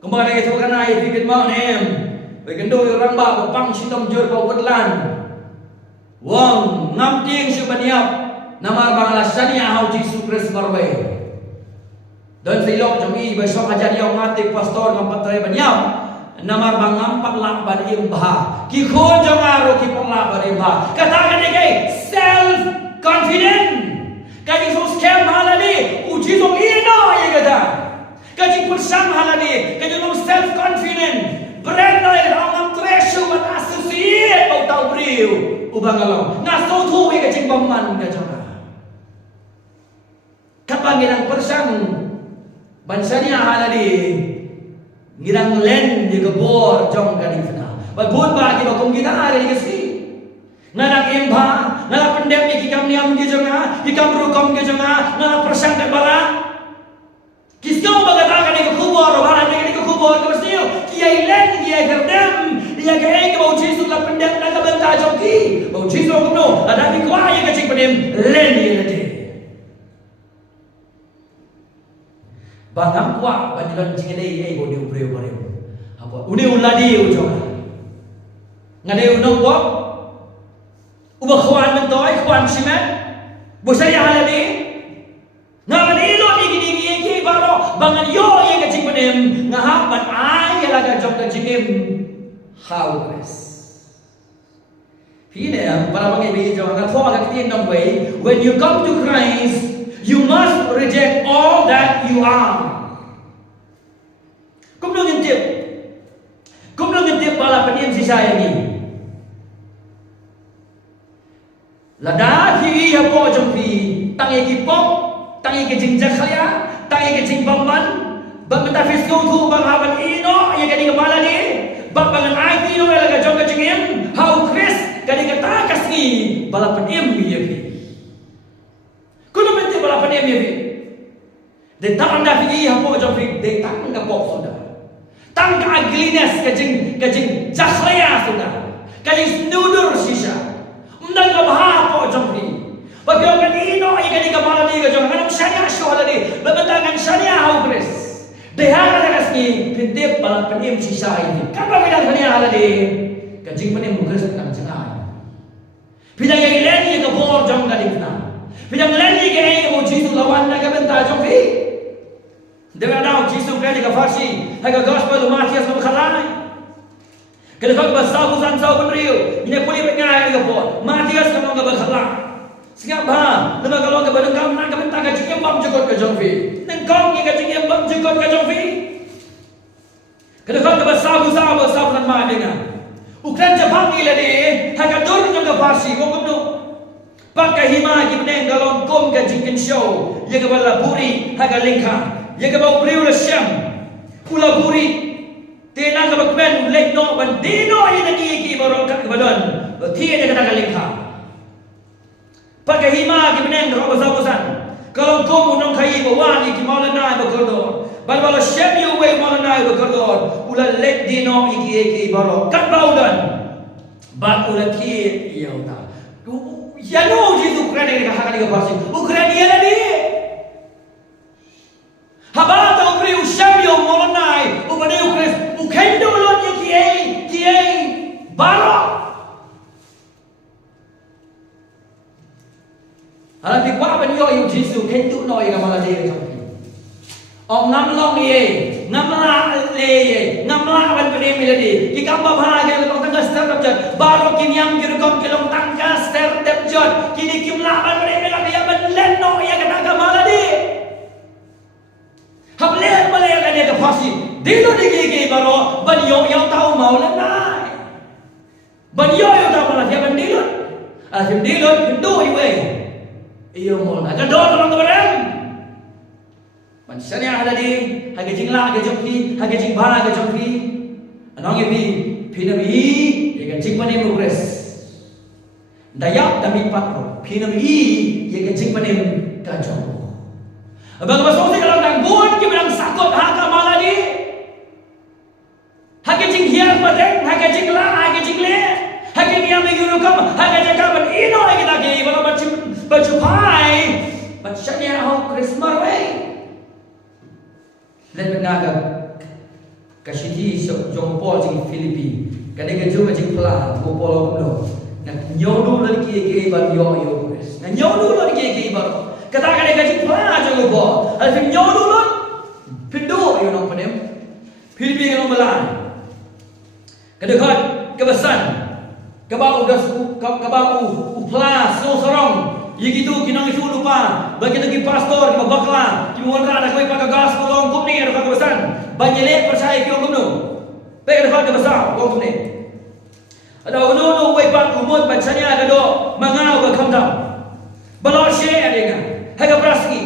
kembali itu kan ayat fikir mau nem begendo orang ba pang sitom jur ba wetlan wong ngamting subaniap namar bangla sania hau Yesus Kristus marwe dan silok jami besok aja dia mati pastor ngampatre banyam namar bangampak lakban imba ki khon jangaro ki panglaban imba katakan ni self confident kali sos kem halani uji song ino ye kata kali persam halani kali self confident brand lain orang treasure man associate bau tau briu ubang along. Ngaso tu ke cing paman ka jona. Kapag ginang persang bansa niya haladi ngirang len di kebor jong kadifna. Babun ba ki bakum kita ari kasi. Nganak emba, nganak pendem ni kikam niam ki jonga, kikam rukom ki jonga, nganak persang ka bala. Kisyo bagatakan ni kubor, bahan ni kubor ka mestiyo. Kiai len kiai gerdem, dia ke bau jisu la pendem na ka benta joki. Bau jisu kuno, ada ki kwa ye ka cing pendem len ni lete. Bangam kwa banjilon cingene ai bo diu breu bareu. Apa? Uni uladi ujonga. Ngade unong bo uba khwan mentoi khwan simen bosari halani ngaman ilo digi ki baro bangan yo ye ka cing penem ngahap ban ai laga jok ka cingim hawes hine para bangai bi jong ka thwa ka tin nong wei when you come to Christ you must reject all that you are. Kumno ngintip bala peniem sisa ini. Lada hi hapo jompi tangi ki pop tangi ki jing jakhaya tangi ki jing bamban bang ta fisko tu bang haban ino ye kadi kepala ni bang bangan ai ino la ga jong ka jingim how Chris kadi kata kasni bala peniem bi ye kuno mente bala peniem ye de tang anda fi hapo jompi de tang ka pop sudah tang ka ugliness ka jing jakhaya sudah ka jing nudur sisa undang ka baha po jompi bagyo kan ino ay kani ka mala ni ka jom kanang syariah syo halani babantangan syariah how Chris deha ka kasni pindip bala penim sisa ini kapag bilang kaniya halani kajing penim Chris ang jangan bilang ay leni ka bor jom ka dikna bilang leni ka ay mo jisu lawan na ka benta jompi dewa daw jisu kani ka farsi hay ka gospel Matias no khalai kalau kau basah bukan sah pun riu, ini pulih pengai ni kapor. Matias kamu nggak berkhalah. Siapa bah? Nama kalau nggak berdengkam, nak kau minta gaji kembang jukut ke jomfi. Nengkau ni gaji kembang jukut ke jomfi. Kalau kau basah bukan mah dengan. Ukran Jepang ni lagi, hanya dur juga farsi. Kau kumno. Pakai hima gimana kalau kau gaji kinshow, ia kebala buri, hanya lingkar, ia kebau beriu lesiam, pula buri. Tena ka bakben lek no bandino ay nagiki baro ka badon tiye de kata kalingka pagahima gibnen ro basabusan kalau ko unong kai bawani ki maulana bakordor balbala shemyu we maulana bakordor ula lek dino iki baro kat baudan bat ula ki yauta yano jitu krane ka hakali ka pasi ukrania ladi habata ubri ushamyo maulana ubane ukres ukendo lon kiai baro ala di kwa ban yo yu jisu kendo no ye kamala de jong ong nam long ye ngamla le ye ngamla ban bade miladi ki kamba bha ge long tangga ster dap baro kinyam ki kom ki long tangga ster dap jot kini kimla ban bade miladi ya ban len no ye kata kamala de hamle bale ga de ka fasi dilo digi baro ban yo tau mau lan nai ban yo tau malah dia ban dilo asim dilo hindu iwe iyo mo na ga do tolong bareng ban syariah ada di haga jingla ga jompi haga jing bala ga jompi anong ibi pinabi ye ga jing panem progress dayak dami patro pinabi ye ga jing panem ka jom abang basong kalau nang buat ki berang sakot haka maladi hake jing hiang padeng hake jing la hake jing le hake niam yuru kam hake jakaban ino lagi lagi bala baju pai bacanya ho Christmas way len benaga kasiti jong po jing Filipi kadang jong jing pla go polo no nak nyodu lagi ke ban yo Chris nak nyodu lagi ke ban kata kadang jing pla jong po alfin nyodu lon pindu yo nong panem Filipi nong belan kedekat kebesan kebau uplas no sorong yigitu kinang isu lupa bagi lagi pastor ki bakla ki wonra ada koi pakai gospel long kumni ada kebesan banyele percaya ki ongum no pe kedekat kebesan ong kumni Ada unu wei pak umut bacanya ada do mangau ke kamdam. Balor share adega. Haga praski.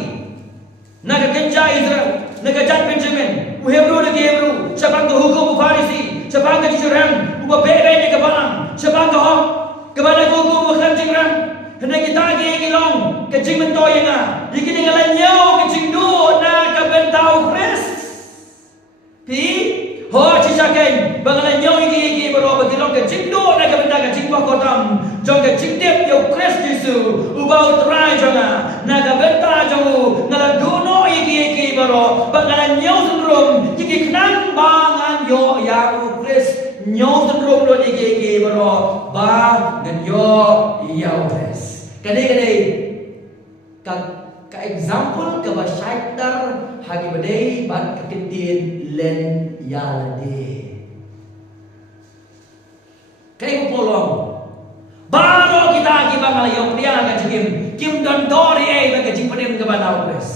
Naga kenja Israel, naga Jan Benjamin, Hebrew de Hebrew, sabang ke hukum Farisi, sabang ke jiran, bebe ni ke balang, sabang ke hok, ke bana hukum bukan jiran. Hendak kita lagi ngilong ke jing mentoy nga, dikini ngalanyo ke jing do na ke bentau kres. Pi ho cisaken bangalanyo iki baro bagilong ke jing do na ke bentau ke jing kotam, jong ke jing dep yo kres disu, ubau try jonga, na ke bentau jongu, ngaladuno iki baro bangalanyo sendrom, iki kenang bangan yo ya kres. Nyaw tendrom lo iki baro ba ngan yo ya kres. Kadai ka example ka basyaitar hagi badai ban keketin len yalade. Kai ko polong. Baro kita agi bangal yo priya ka jigim kim don dori ba ka jingpadem ka banau pres.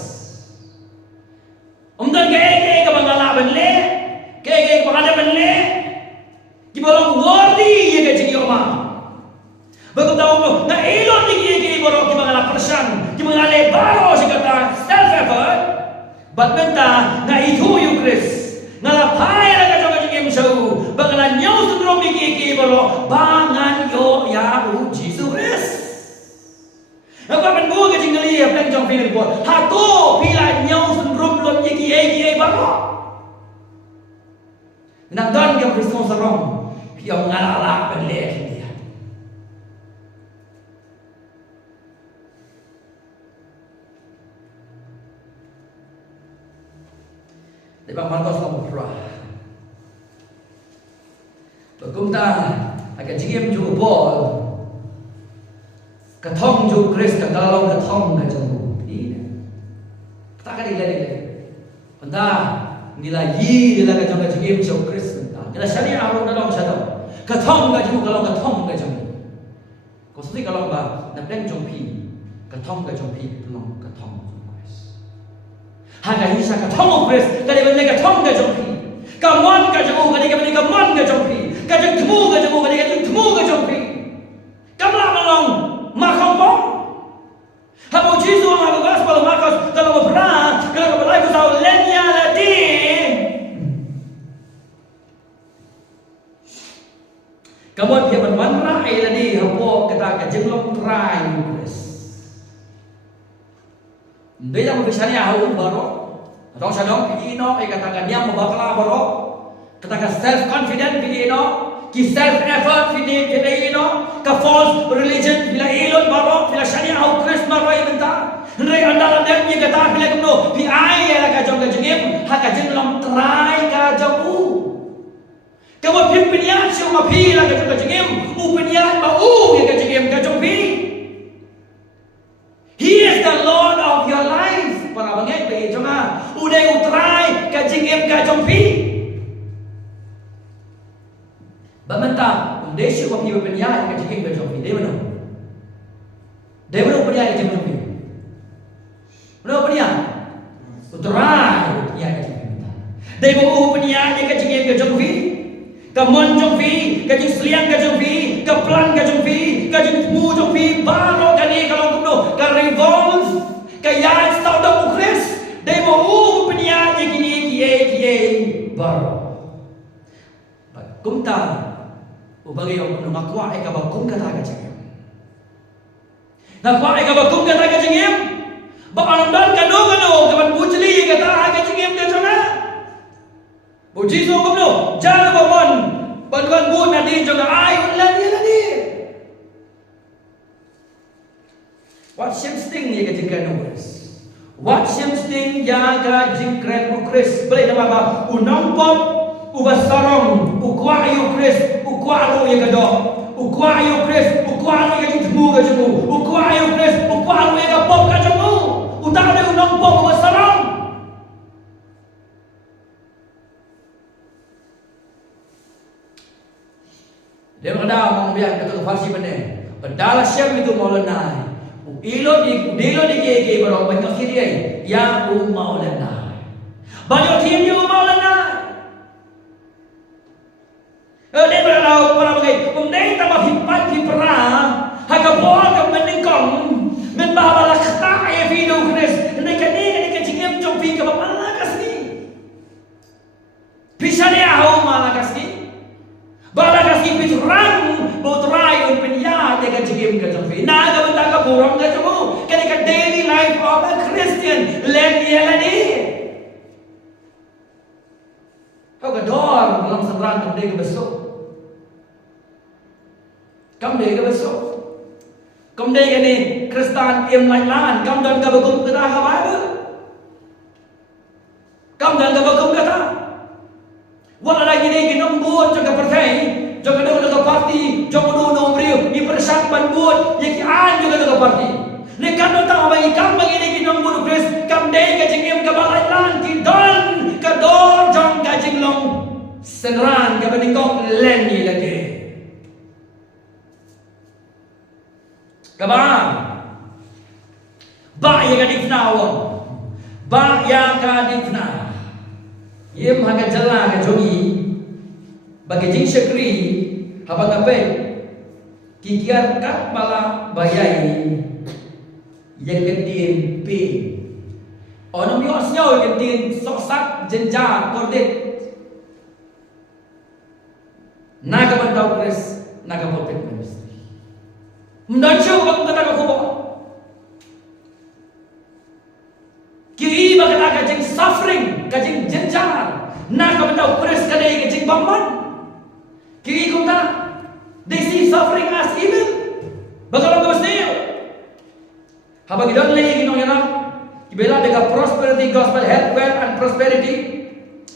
Umdan ka bangal benle, ka bangal benle. Kibolong worthy ye ka jigyo ma. Bago tahu na ilon ni boro ki mga persan, ki mga lebaro si kata self effort, but menta na itu yung Chris. Na lapay na ka jong jing show, bago na nyaw sundrom ni boro bangan yo ya Jesus Chris. Ako man buo ka jing gali plan jong film ko. Hato pila nyaw sundrom lo ni baro. Nandon ka Kristus sa Rom, yung ngalala penlek. Bang Marcos kamu pernah. Bagumta agak jigim ju bol. Katong ju Chris kagalong katong kajamu. Ini. Tak ada lagi. Anda nila yi nila kajong kajigim ju Chris. Nila syariah arung dalong syado. Katong kajamu galong katong kajamu. Kau sedih kalau ba napeng jompi. Katong kajompi pelong katong. Haga hisa ka thong Chris kali bende ka thong ga jompi ka mon ka jamu kali ka bende ka mon ga jompi ka jeng thmu ga jamu kali ka jeng thmu ga jompi kamla malong ma khong pong ha mo jisu ma ga gospel Marcos kalau bra kalau balai ko sao lenya la di kamot dia man rai la di hapo kata ka jeng long trai Chris. Beda mo bisanya haun baro. Atau sadong pino katakan dia mabakla baro. Katakan self confident pino, ki self effort pino, ka false religion bila ilon baro, bila syariah au Christ baro ibenta. Henry andalan dia ni kata bila kuno, pi ai la ka jong ka jengim, ha ka jeng long try ka jamu. Kamu pimpinnya siapa pi la ka jong ka jengim, upinyan ba ya ka jengim ka jong pi. He is the Lord of your life. Para banget pe cuma udah utrai ka jingem ka jompi. Bamenta unde shi ko piwe penya ka jingem ka jompi. Dei mana penya ka jompi. Mana penya? Utrai ya ka jingem. Dei mo penya ka jingem ka jompi. Ka mon jompi, ka jing sliang ka jompi, ka plan ka jompi, ka jing mu jompi, baro ka ni kalau kuno, ka revolve, ka yan stau da Chris, dei mo penya kie baro. Kumta ubagi yo kuno makwa ka ba kum kata ka jingem. Nakwa ka ba kum kata ka jingem? Ba andan ka no ka ban bujli ka ta ka jingem ka jona. Puji so kumno, jangan babon. Bantuan bu nanti juga ayo lagi. What sting ni ka jingkan Chris? What sting ya ka jingkan Chris? Beli nama ba unong pop ubasarong ukwa ayo Chris, ukwa ro ya ka do. Ukwa ayo Chris, ukwa ro ya jingmu ka jingmu. Ukwa ayo Chris, ukwa ro ya ka pop ka jingmu. Utang ada unong pop ubasarong. Dia berkata orang biar kata farsi benar. Berdala siap itu maulana. Ilo di ke baru banyak kiri ya maulana. Banyak tim maulana. Dia berkata para bagai umdeng tambah hipat hipra hagapol ka meningkong men bahala khata ya video Chris ndai ka jingem jong pi ka malakas ni pisane aho malakas ni balakas ni pitrang botrai un penya de ka jingem ka jong pi na ga benda ka burong ka jemu ka daily life of a Christian len yelani kau kedor dalam seberang kamdai ke besok kamdai ke besok kamdai ke ni Kristan im lan kamdan ka bagum kata ka Bible kamdan ka bagum kata wala lagi ni ginambut jaga pertai jaga jaga parti jaga no brio ni persak banbut yang an juga jaga parti ni kan ta bagi kam bagi ni ginambut Chris kamdai ka jingim ka lan ki don ka dor jong ka jinglong senran ka beningkong len ni lagi kabang ba ya ka difna wong ba ya ka difna yem haga jalla ka jogi bagi jing syakri habang ape kikiar kat bala bayai yang ketin pi onom yo asnyo ketin soksak jenjar kordet naga bandau Chris naga potet ministry mendacu bang tata ko kiri bagi naga jing suffering kajing jenjar naga bandau Chris kadai kajing bamban kiri kunta they see suffering as evil bagaimana mestinya habang idon lagi ginong yana ibela dega prosperity gospel health wealth and prosperity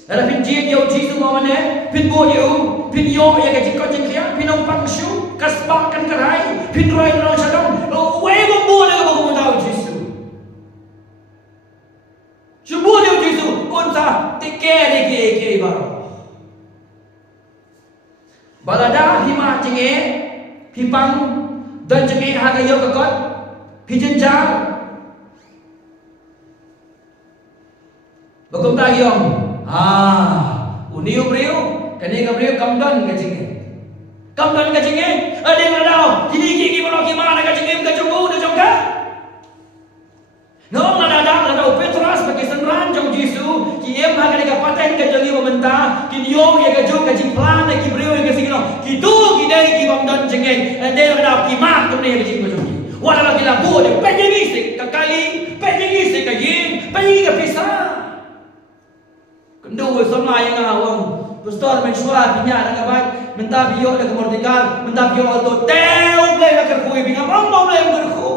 ada pin jin yo jisu mamane pin bo yo pin yo ya ke jikko jikya pinong pangshu kasbak kan karai pin roi no sadong we bo le bo mo jisu shubu yo jisu unta tike ke baro balada hima jinge hipang dan jinge haga yo kakot hijenjar bagum tayong uniu brio kani ka brio kamdan ka jinge ade ngadao kini ki mono ki mana ka jinge ka jumbu na jongka no nada ngadao Petrus bagi senran jong Jisu ki em ha ka paten ka jongi momenta ki yo ya ka jong ka jing plan ki brio ka sigino ki tu ki dai ki kamdan jinge ade ngadao ki mak tu ne ka jing ka jongi wala lagi labu de penyengisik ka kali penyengisik ka yin penyengisik ka pisah Kendo sama yang awang pastor mensuat pinya nak baik minta biok nak kemerdeka minta biok alto teu play nak kerkui binga mau play kerku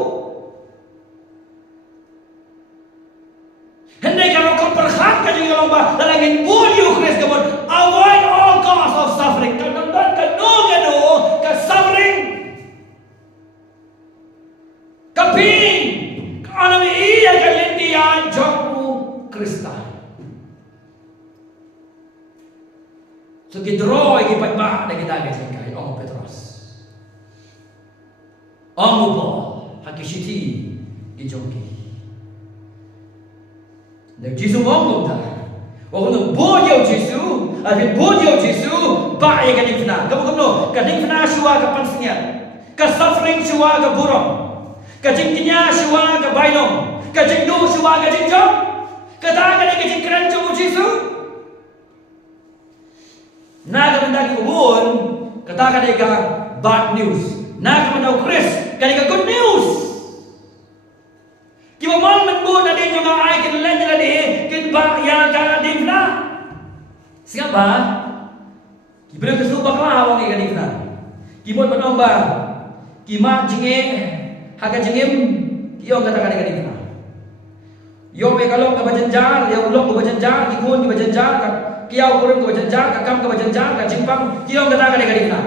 hendai kalau kau perhat ka jeung lomba dalangin budiu Christ kabon avoid all cause of suffering kadang kanu ka suffering kaping kanami iya kalindian joku Krista so kidroy gipatba na kita kay Ong Petros. Ong po hakishiti ijongi. Nag Jisu mong ta. O kuno bodyo Jisu, at bodyo Jisu ba ay kadingna. Kamu kadingna siwa ka pansinya. Ka suffering siwa ka burong. Ka jingtinya siwa ka bailong. Ka jingdu siwa ka jingjong. Kata ka jingkran mo Jisu. Naga mendaki ubun katakan ika bad news. Naga mendau Chris kadika good news. Kiwa man menbun na din juga ay kin len nila di kin ba ya ka dimna. Siapa? Kibra kesubak lah wong ika dimna. Kimot manomba. Kima jinge haga jingem kiyo katakan ika dimna. Yo me kalong ka bajenjar, ya ulong ka bajenjar, kikun ka bajenjar ka kiau kurang ke bajenjar, kakam ke bajenjar, ka jimpang, kiau kata ka deka dikna.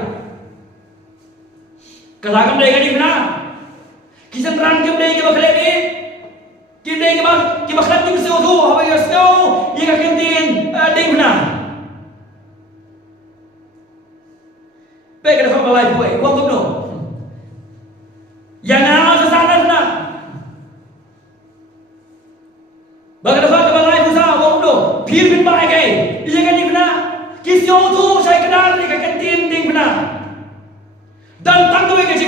Kalakam deka dikna. Kisan ran kim deka bakhle ni. Kim deka bakhle kim seo tu, hawa yasno, yeka kintin dikna. Pek ada balai buai, wong kumno. Yana sesana na. Bagaimana balai busa wong kumno, pir bin baik ai. Iyakan dikna. Kisyo tu saya kenal di kantin ding benar.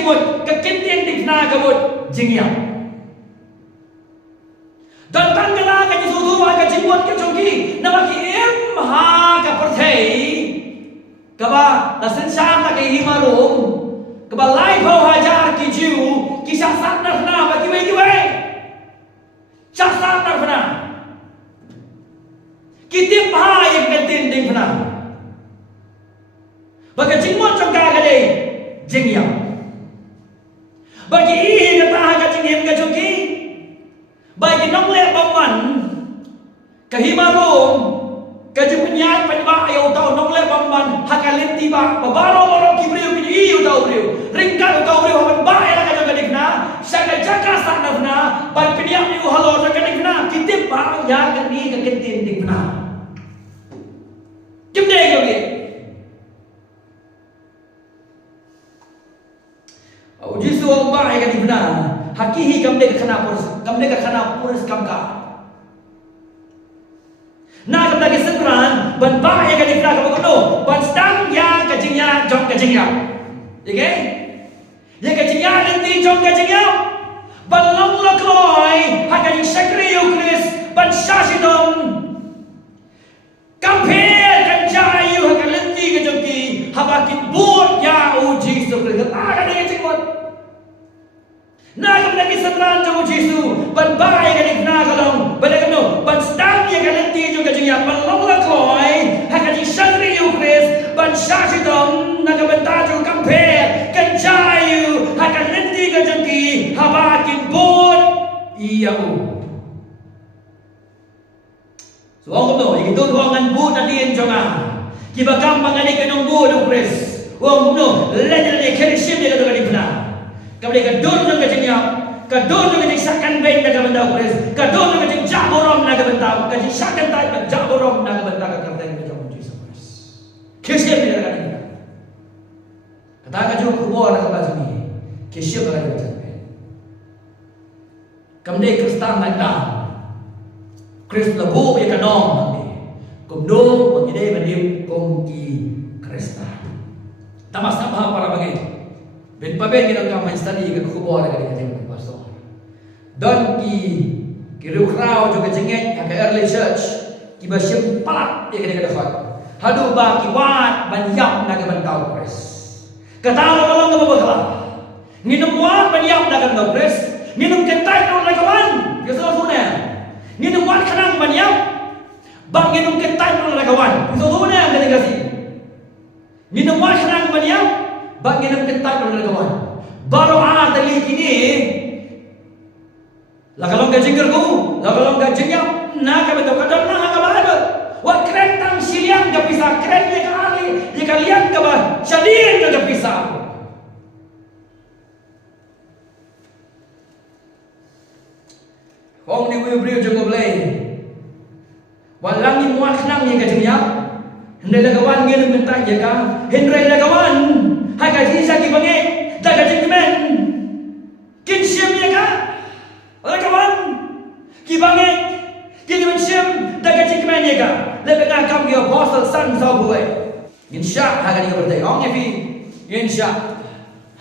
jenggot kekintian dikna kabut jengiam. Dan tanggala ka jisudu ka jenggot ka jongki nama ki ha ka perthei kaba nasensan ta ki himarum kaba lai phau hajar ki jiu ki sasat na ba ki we sasat na ki tip ha yang ketin ding na bagi jenggot trong ka dei jengiam bagi i ka ta ka jengiam ka jongki bagi nong le paman kahimarum kajupenyan panba ayo tau nong le paman hakalin tiba babaro kibriu kini iu tau briu ringka tau briu haban ba era ka jagadikna saka jaka sanavna ban piniam iu halo jagadikna kitip ba ya kani ka ketin dikna kimde yogi au jisu ba ya kadikna hakihi kamde ka khana purus kamka na kamda ke sengran ban ba ya ka dikna ka bagno ban stang ya ka jingya jong ka jingya okay ya ka jingya nanti jong ka jingya ban long lokloi ha ka shakri yukris ban shashidom kampe kan jayu ha ka lenti ka jongki habakit buat ya uji so ka ka de jingwat na kamda ke sengran jong jisu ban ba ya ka dikna ka long ban ka no ban stang ya ka lenti jong ka jingya ban long lokloi ha ka shakri yukris ban shashidom na ka bentaju kampe kan jayu ha ka lenti ka jongki habakit buat iya so ang no ito ruangan bu na diin jonga kibakam mangani kanong bu no pres wong no leder ni kerishim ni kadang dipna kabli ka don no kajnya ka don no kajing sakan ben na kabanda pres ka don no kajing jaborom na kabanda kajing sakan tay ka jaborom na kabanda ka kabanda ka jong Jesus pres kerishim ni kadang kata ka jong kubo na kabanda ni kerishim ka kadang kamde kristan na da Kristus labu ya kanong ni kumdo mengide menim kongki Kristus tamas sama para bagi ben paben kita kam study ke kubor ka di pastor don ki rukrau juga jenget ka early church ki basim palat ya kada kada hadu ba ki wat banyam na ka bantau Kristus kata kalau ka babakala nginum wat banyam na ka bantau Kristus nginum kentai no lagawan ya saudara nginum wan kanang banyam bang nginum kentai no lagawan itu tu mana yang kasih nginum wan kanang banyam bang nginum kentai no lagawan baru ada tali kini lagalong gajingger ko lagalong gajinyam na ka betul kadang na ka ba wa krentang siliang ka pisa kren ye ka ali ye ka liang ka ba shadin ka pisa Wong ni brio jong boleh. Walang ni muat nang ye ka jengya. Hendai lagawan ngen mentak ye ka. Hendai lagawan hai ka sisa ki bange. Da ka jengmen. Kin siam ye ka. Lagawan ki bange. Kin men siam da ka jengmen ye ka. Lebe na kam ye apostle san so buai. Insya ha ka ni ka bertai. Ong ye fi. Insya.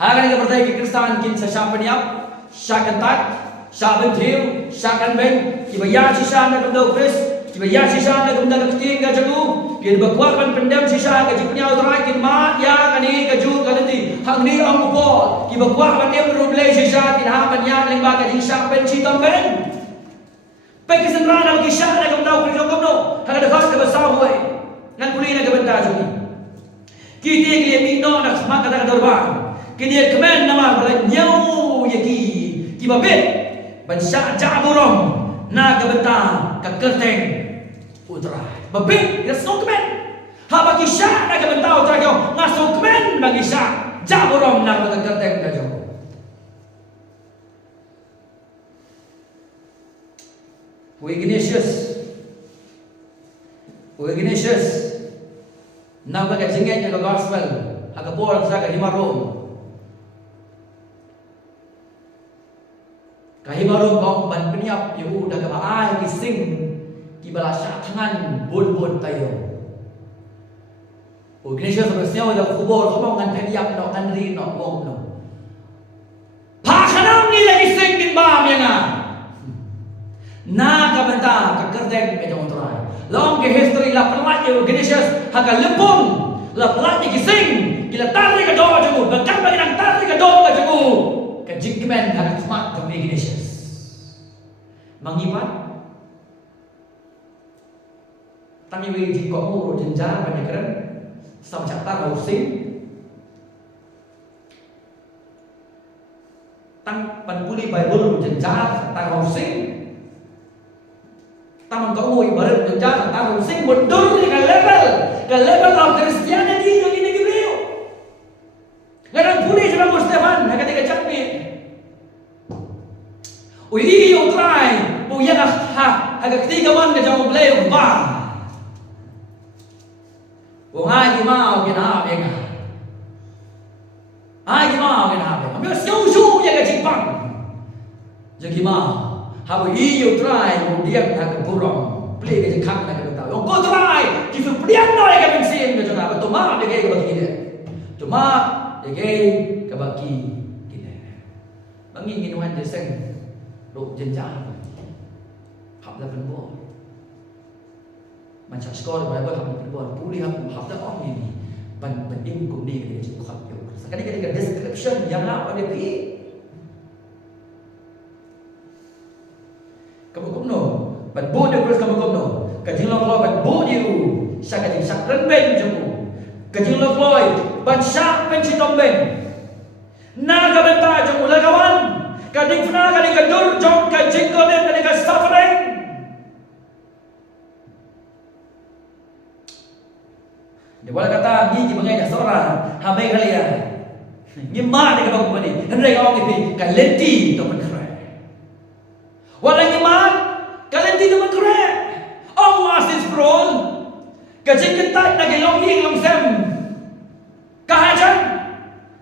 Ha ka ni ka bertai ki Kristan kin sa syapaniap. Syakantat Saben thiu, sakan ben, kibaya sisa na kumda Kris, kibaya sisa na kumda kakting ka jagu, kin bakwakan pendam sisa ka jipnya utrai kin mat ya kani ka ju kanati, hang ni ang upo, kibakwakan dia merublay sisa kin hapan ya lengba ka jingsak ben citam ben. Peki senrana bagi syak na kumda Kris kumno, hang ada fas ka basau huai, ngan kuli na ka benta jagu. Kiti kli mino na semak kata dorban, kini kemen nama balai nyau yaki, kibabet. Bansak jaburom na kabenta ka kerteng utra babik ya sokmen ha bagi syak na kabenta utra yo ngasokmen bagi syak jaburom na ka kerteng ka jo Ignatius na ka jinget ka gospel ha ka bor sa ka himarom kahimarum kong ban peniap Yehu dah kebaai kising ki balasya tangan bun tayo. Ignatius sebenarnya dah kubur ngomong ngan peniap no ngan ri no wong no. bam yang na kabanta ka kertek ke jong trai long ke history la pelat ye Ignatius haga lepung la pelat ni kising kila tarik ke do jong bahkan bagi nang tarik ke do jong ke jingmen haga smart jong Ignatius mangipat tăng như thì có một rồi chân giá và nhà cái xong chặt ta một xí tăng phần cú đi bài bơi rồi chân giá ta một xí tăng có ngồi bơi rồi chân giá ta một xí một đôi thì cái level of Christianity yang ini gitu ngarang puli sudah Stefan nak ketika cakap ui try punya agak ketiga man ke jauh beliau bah ai cái mau cái nào vậy ai cái mau cái nào vậy mà biết sâu sâu như cái chim băng giờ cái mau họ bị yêu try một điểm là cái burung play cái khăn là cái tao ông có try thì phải play nói cái mình xem cái chỗ nào mà tụi má để cái bagi dia tụi má để cái bagi kita bagi minuman dia sen độ chân giá học là phân bố macam sekolah Bible hamil perbuatan pulih hafta om ini penting kum di kerja bukan yo sekali ketika description yang apa dia pi kamu kum no ban bo dia terus kamu kum no kajing lo lo ban bo dia sa kajing sak ren ben jemu kajing lo loi ban sak pen si tom ben na ka benta jemu la kawan kading fna kading kadur jom kajing ko den kading ka suffering dia boleh kata ni mengenai seorang hamai kalian ni mana dia kau ni hendak kau ni kalenti tu menkere walau ni mana kalenti tu menkere Allah sis prol kacing ketat nak long ying long sem kahajan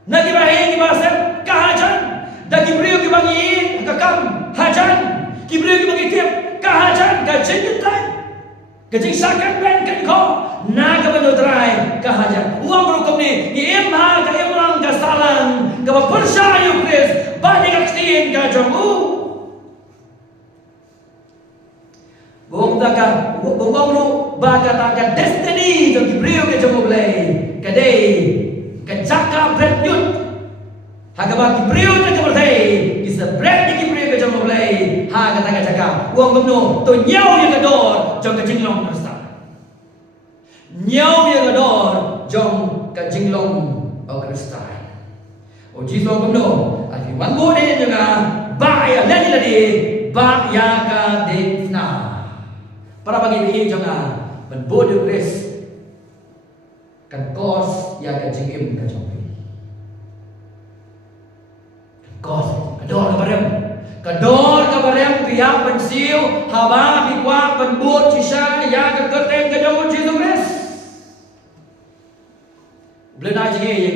nak ibrahim ki basem kahajan dak ibrahim ki bangi kakam hajan ibrahim ki bangi tiap kahajan kacing ketat kacing sakan ben kan kau na ka benutrai ka hajar uang rukum ni em ha ka em lang ka salang ka percaya Kris bani ka tin ka jamu bong da ka bong lu ba ka ta ka destiny to Gibril ka jamu blai ka dei ka jaka bread yut ha ka ba Gibril ka jamu blai is a bread ni Gibril ka jamu blai ha ka ta ka jaka uang gum no to nyau ye ka dor jong ka jinglong nhau yang ador jom ka jinglong o kristai o jiso kumno afi wango de nga ba ya lani ladi ba ya ka defna para bagi ni jonga ben bodo kris kan kos ya ka jingim ka jompi kos ador ka barem pihak pensiu haba pikwa penbut sisa ya ka kerteng ka jom jiso kris Belai je ye,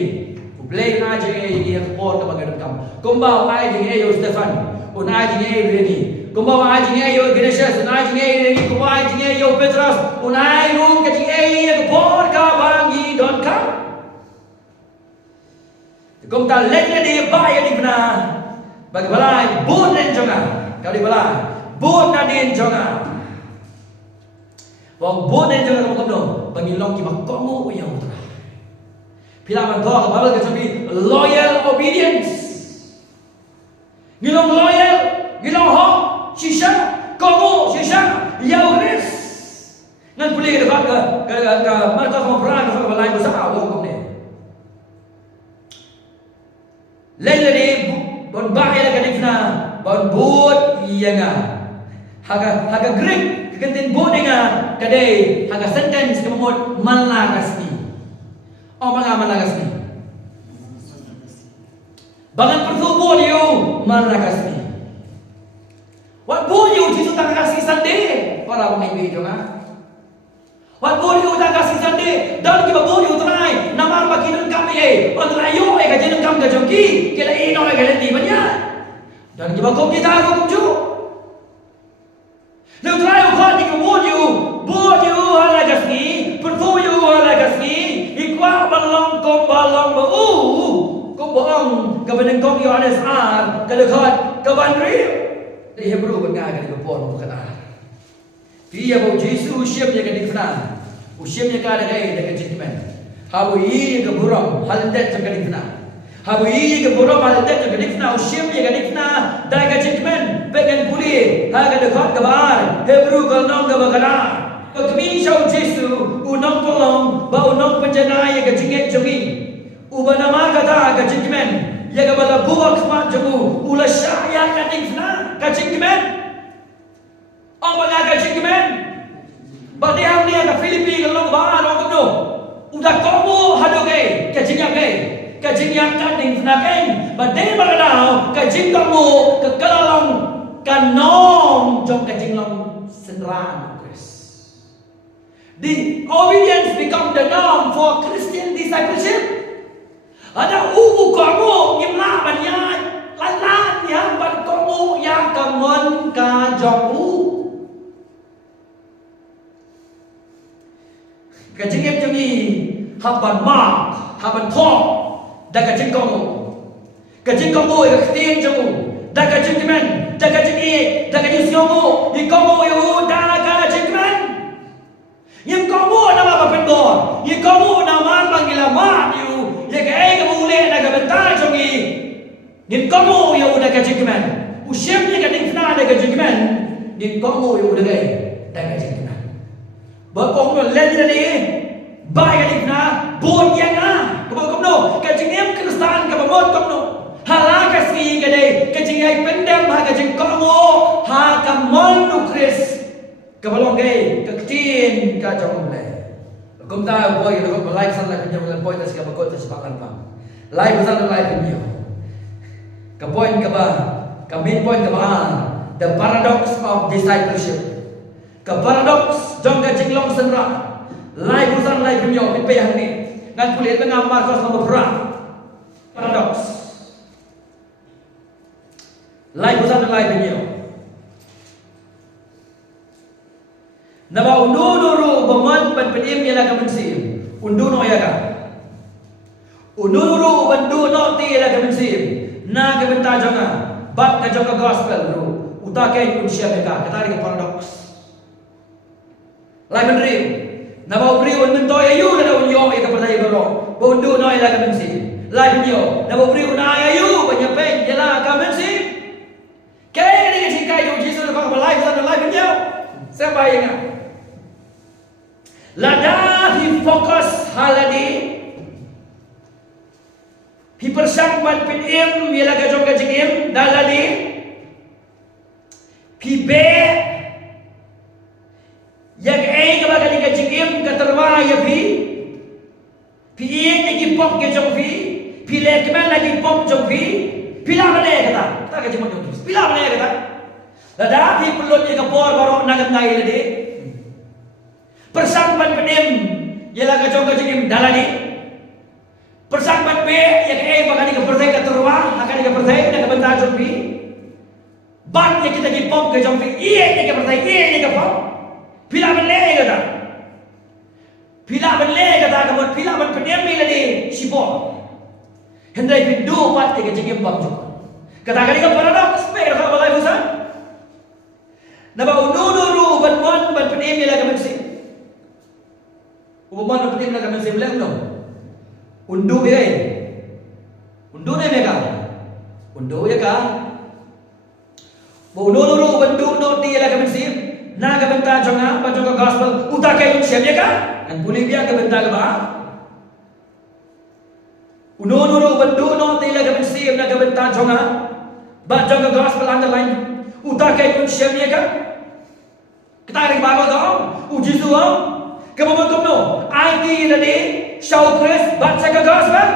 belai na je ye yang port ke bagian kam. Kumbau ai je ye yo Stefan, un ai je ye Reni. Kumbau ai je ye yo Ignatius, un ai je ye Reni. Kumbau ai je ye yo Petrus, un ai ru ke je ye ke port ka bangi don kam. Kum ta lek le di ba ye di bna. Bagi balai bun nen jonga. Kau di balai bun na den jonga. Wong bun nen jonga kum no, bagi long ki mak komu yang utara. Firman Tuhan Bible kata loyal obedience. Ngilong loyal, ngilong hok, sisa, komo, sisa, yauris. Ngan pulih ke depan ke Markus mau perang ke balai besar awak kau ni. Lain lagi bon bahaya ke dikna, bon buat iya haga Greek kegentin buat dengan kadai haga sentence kemud malagasni. Oh mga malakas ni bangan pertubuh dia malakas ni wat bunyi itu tak kasih sande para pemimpin jangan wat bunyi tak kasih sande dan kita bunyi utrai nama bagi dan kami untuk ayo kajian kami kajongki kita ino kalian di banyak dan kita kau kita aku kucu lalu try ukon di bunyi halagas ni pertubuh halagas ni ikwa balong kom balong ba kong boong kabeneng kong Yohanes ar kalakot kaban rio. Di Hebrew bengar kan kepon berkata. Dia bawa Yesus usianya kan dikena. Usianya kan ada dengan gentleman. Habu ini ke buram hal det kan dikena. Habu ini ke buram hal det kan dikena. Usianya kan dikena dengan gentleman. Bagian pulih. Haga dekat kabar. Hebrew kalau nong berkata. Kami show Yesus unong tolong ba unong penjana yang kejinget jemi. Uba nama kata kejingan. Ya kepada buat kemat jemu. Ula syaya kadikna kejingan. Orang banyak kejingan. Bagi hamni ada Filipi kalau bahar orang tu. Udah kamu hadoge kejingan ke. Kejingan kadikna ke. Bagi berkata kejing kamu kekelalang kanom jom kejingan senran. The obedience become the norm for Christian discipleship. Ada kamu gimana banyak lalan yang berkamu yang kemen kajamu. Kejengep jemi haban mak, haban thok, dah kejeng kamu. Kejeng kamu yang ketien jamu, dah kejeng kemen, dah kejeng ik, dah kejeng siomu, ikamu yang dah kejeng kemen. Yang kamu nama apa pendor? Yang kamu nama panggil mak you. Yang kamu boleh nak bentar jongi. Yang kamu yang udah kejengkeman. Usianya kadang kena ada kejengkeman. Yang kamu yang udah dah kejengkeman. Bakong no lagi tadi. Baik kadang kena bon yang Kamu kamu kejengkem Kristen kamu bon kamu. Halakas ni kadang kejengkai pendam ha kejeng kamu ha kamon nu Kris. Kabalong gay, kaktin ka jong mulai. Kum ta boy ko like san la pinyo lan boy tas ka bakot sa pakan pang. Like san la like pinyo. Ka point ka ba? Ka main point ka ba? The paradox of discipleship. Ka paradox jong ka jinglong senra. Like san like pinyo pin payah ni. Ngan kulit tengah Markus nomor berapa? Paradox. Like san like pinyo. Naba unuru baman penpedim ialah kemensim. Unduno ialah. Unuru banduno ti ialah kemensim. Na kebenta jangan. Bat ka jangan gospel ru. Utake unsya mereka. Kata dia paradox. Lai menrim. Naba ubri unto ayu na unyo ia kepercaya bero. Unduno ialah kemensim. Lai penyo. Naba ubri una ayu penyepen ialah kemensim. Kaya ni sikai jo Jesus ka balai sana lai penyo. Siapa yang Lada he fokus haladi. He persangbat pin im ialah gajong gajing im daladi. He be yang kebagai gajing im keterwa ya pi. Pi ing lagi pop gajong pi. Pi lekman lagi pop jong pi. Pila mana kata? Tak gajing mana tu? Pila mana kata? Lada he perlu ni kapor baru nak ngai ladi. Persangbat penim ialah kajong-kajong dalani. Persangbat be yang bakal dipercaya ke terwa akan dipercaya dengan bentar jompi. Ban yang kita dipom ke jompi yang percaya yang kapom. Pila bele kata. Pila bele kata kamu pila ban penim miladi sipom. Hendai pindu pat ke jengim bang juga. Kata kali ka paradox be kata balai busan. Naba unuru ban penim ialah kemensi. Ubuman penting nak kami sebelum no. Undu ya. Undu ni mereka. Undu ya kan. Undu bandu no ti la kami sim. Na kami ta jonga pajonga gospel utake siap ya kan. Dan boleh dia kami ta ba. Undu bandu no ti la kami sim na kami ta jonga. Ba jonga gospel underline utake siap ya kan. Kita ring bago dong. Uji suam. Kamu betul no? ID tadi show Chris baca ke gospel.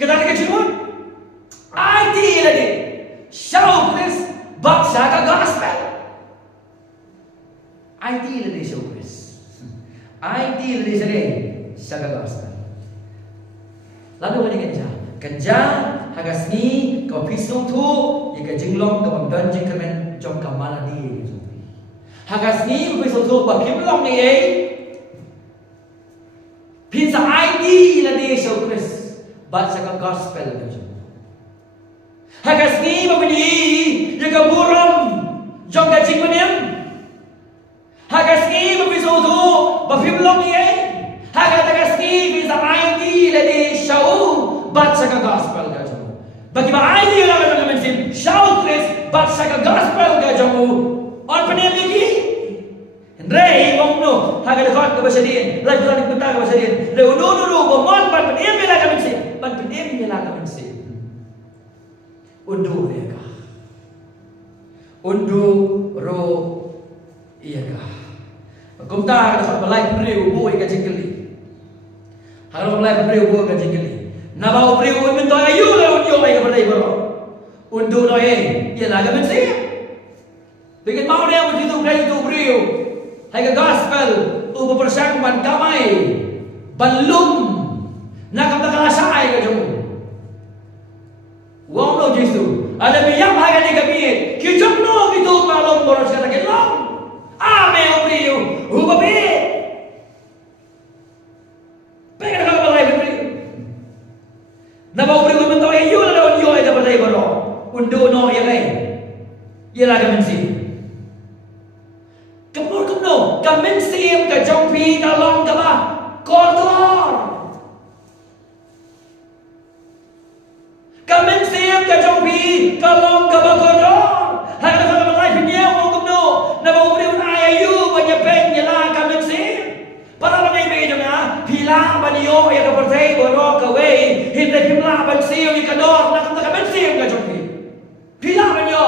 Kita ada kecimun. ID tadi show Chris baca ke gospel. ID tadi show Chris. ID tadi sini show ke gospel. Lalu ini kerja hagas ni kau pisau tu, jika jenglong kau dan jengkemen jom kamala di. Hagas ni pisau tu bakim long ni Pizza ID la di show Chris baca ka gospel ka. Hagas ni mabini jaga buram jong ka jing manem hagas ni bebisu tu bafim long ye hagas tagas ni bisa ayo di ledi show baca ka gospel ka jong bagi ba ayo la ka mensim shout Chris baca ka gospel ka jong on panem lagi Rei ngomno haga dekat ke bahasa dia lagi lagi bentar ke bahasa dia reu dulu bomon ban penem bela ka mensi ban penem bela ka mensi undu ya ka undu ro iya ka kumta dekat balai reu bo ka jingkeli haga balai reu bo ka jingkeli na ba reu men to ayu le undu ai ka balai bro undu no iya la ka mensi bikin mau dia begitu reu tu reu hai ka gospel uba persangban kamai balum nakam takalasa ay ka jom wong no jisu ada biyam haga ni kami ki jom no gitu malom boros kata kelong ame obriu uba be pengen ka balai be na ba obriu men to ayu la don yo ay ka balai baro undo no ya kai ya la ka mensi Kamen sim ka jompi ka long ka ba kotor kamen sim ka jompi ka long ka ba kotor haga ka ba lai pinya mo kumno na ba ubri un ayu ba nya pen nya la kamen sim para ba nei be na pila ba niyo ya ka pertai bo ro ka we hin de pila ba sim ka dor na ka kamen sim ka jompi pila ba niyo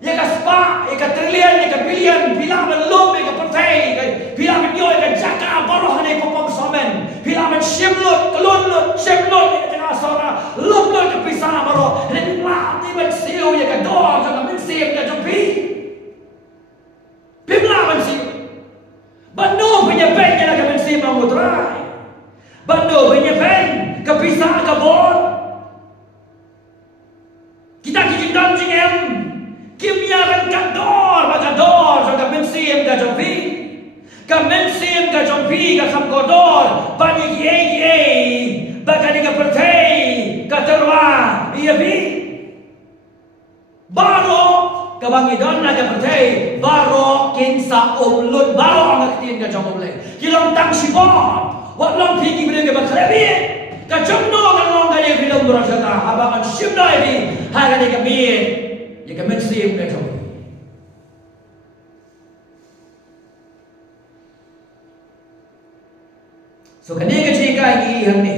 ya ka spa ya ka trillion ya ka billion pila ba lom ya ka pertai pila ba niyo ya ka jaka boroh ne popom somen pila ba shimlot kelunlut shimlot ya ka sora lumlot ka pisah baro ne la ti ba siu ya ka dor ka min sim ka jompi pila ba siu bando punya pen ya ka min sim ma mutrai bando punya pen ka pisah ka bor kita kijindam jingem kimia ran kador so ka mensim ka jompi ka jompi ka sam kodor bani ye baka ni ka pertai ka terwa iya bi baro ka bangi don na ka pertai baro kinsa umlut baro ang tin ka jomble kilong tang sipon wat long pigi bide ka bakrebi ka jomno ka long ka ni film berasata haba an shimdai bi haga ni ka bi ya ka mensim ka jompi so kani ka chika gi hanni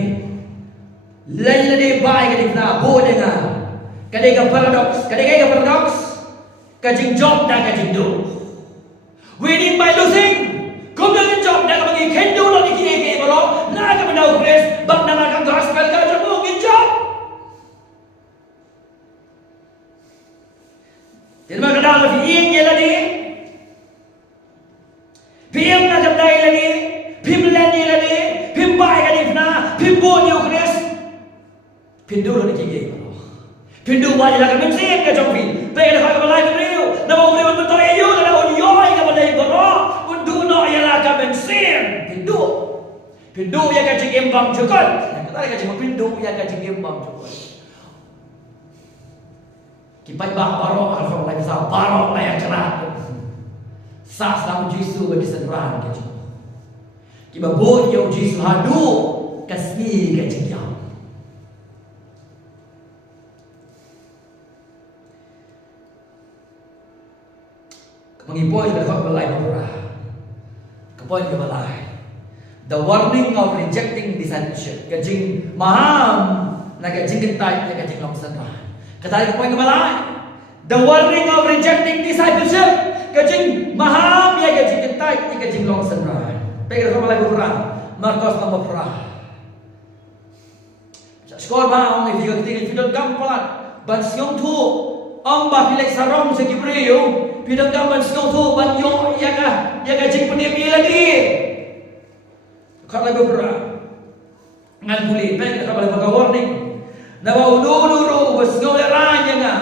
laila de bai ka dikna bo de nga kani ka paradox ka jing job da ka jing do winning by losing kum da job da ka bagi kendo lo ni ki ke bro na ka bana grace bang na ka gospel ka job gi job tilma ka da fi ing ye la ni pm na jab dai la ni pim la ni la ni pim bai ka ni na pim bo ni grace pindu lo ni ki ke bro pindu wa la ka men se ka job fi pe ka ka balai ka riu na mo riu mo to ayu na on yo ai ka balai bro undu no ya la ka men se pindu ya ka jing embang jukot ka ta ka jing pindu ya ka jing embang jukot kipai ba baro alfa lai sa baro lai yang cerat sa sang jisu ba disenran ka jing kiba bo yo jisu hadu kasni ka jing ya mengipoi ka kau balai murah kapoi ka balai the warning of rejecting discipleship ka jing maham na ka jing kentai na ka jing longsan ra kata kapoi ka balai the warning of rejecting discipleship ka jing maham ya ka jing kentai na ka jing longsan ra pe ka balai murah Marcos nomor perah skor ba ong if you don't come pelat ban siong tu ong ba pilek sarong se kibriu pidang gamban snow tu ban yo ya ka jing penim ni lagi kalau beberapa ngan buli pen ka bala warning na ba ulu was snow ranya nga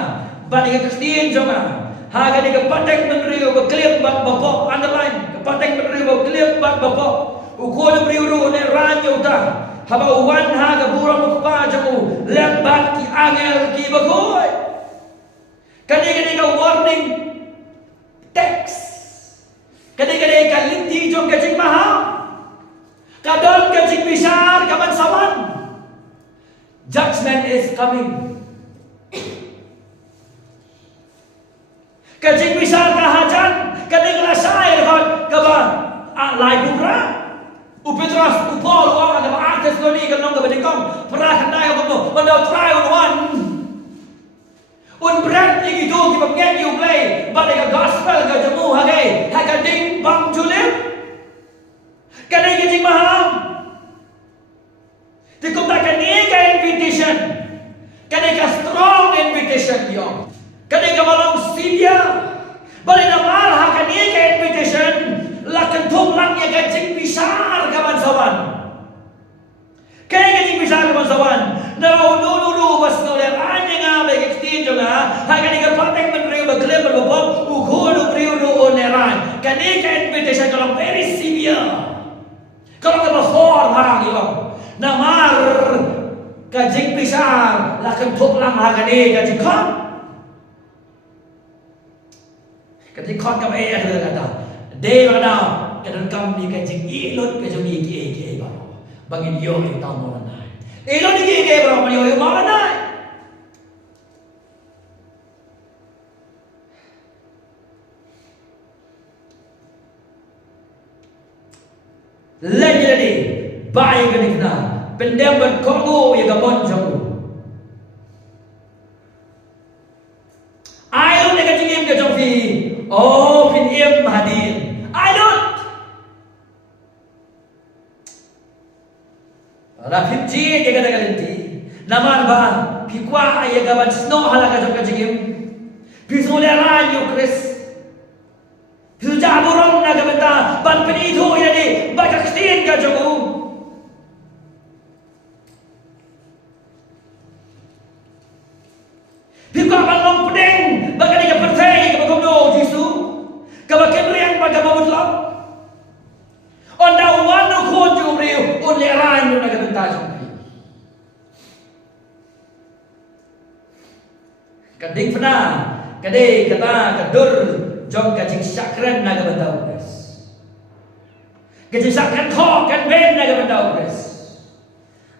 ban ka kristin joma haga ni ka patek menriu ba klip ba bapo underline ka patek menriu ba klip ba bapo uko na briu ne ranyo ta haba wan haga burang pa jamu lembat ki angel ki bakoy Kadang-kadang ka warning text. Kadang-kadang ka linti jong kajing mahal. Kadon kajing besar kaman sawan. Judgment is coming. Kajing besar kahajan. Kadang-kadang saya kaba lai pura. Upetras upol orang ada artis loni kanong ka badingkong. Para kanay ko no try on one. Un brand yang itu kita mengen you play, balik ke gospel ke jemu hagai, haga ding bang julip, kadang kita maham, dikutakan ni ke invitation, kadang ke strong invitation yo, kadang ke malam sedia, balik nama haga ni ke invitation, lakan tung lang ya gajing besar kaman sawan, kaya gajing besar kaman sawan. Dulu bas nulir anya nga bagi extinjo nga haga ni kapateng menriu baglem berbobok ukulu priu oneran kani ka invitation kalau very severe kalau ka bahor hang yo namar kajing besar lakan tuk lang haga ni kajing kon ka eh kata de kata kadang kam ni kajing ilot kajing ni ki ba bagi yo ing tamu na ilon ni ke bro mani yo mana lagi baik kenikna pendapat kongo ya gamon jamu ailon ni kajingim ke jofi oh pin im hadir ailon Rafid ji dia kata ganti. Naman ba pikwa ay gaban snow halaga jok kajigim. Pisuleran yo Chris. Pijaburong na gabenta ban pinito ini baka kristin ka jogu. Pikwa balong pedeng baka dia percaya ka bagomdo Jesu. Ka bakemriang baka babudlok. Onda wano ko jumriu uleran yo nagabenta jomri. Kading pena, kadai kata kadur jom kajing sakran nagabenta ures. Kajing sakran ko kan ben nagabenta ures.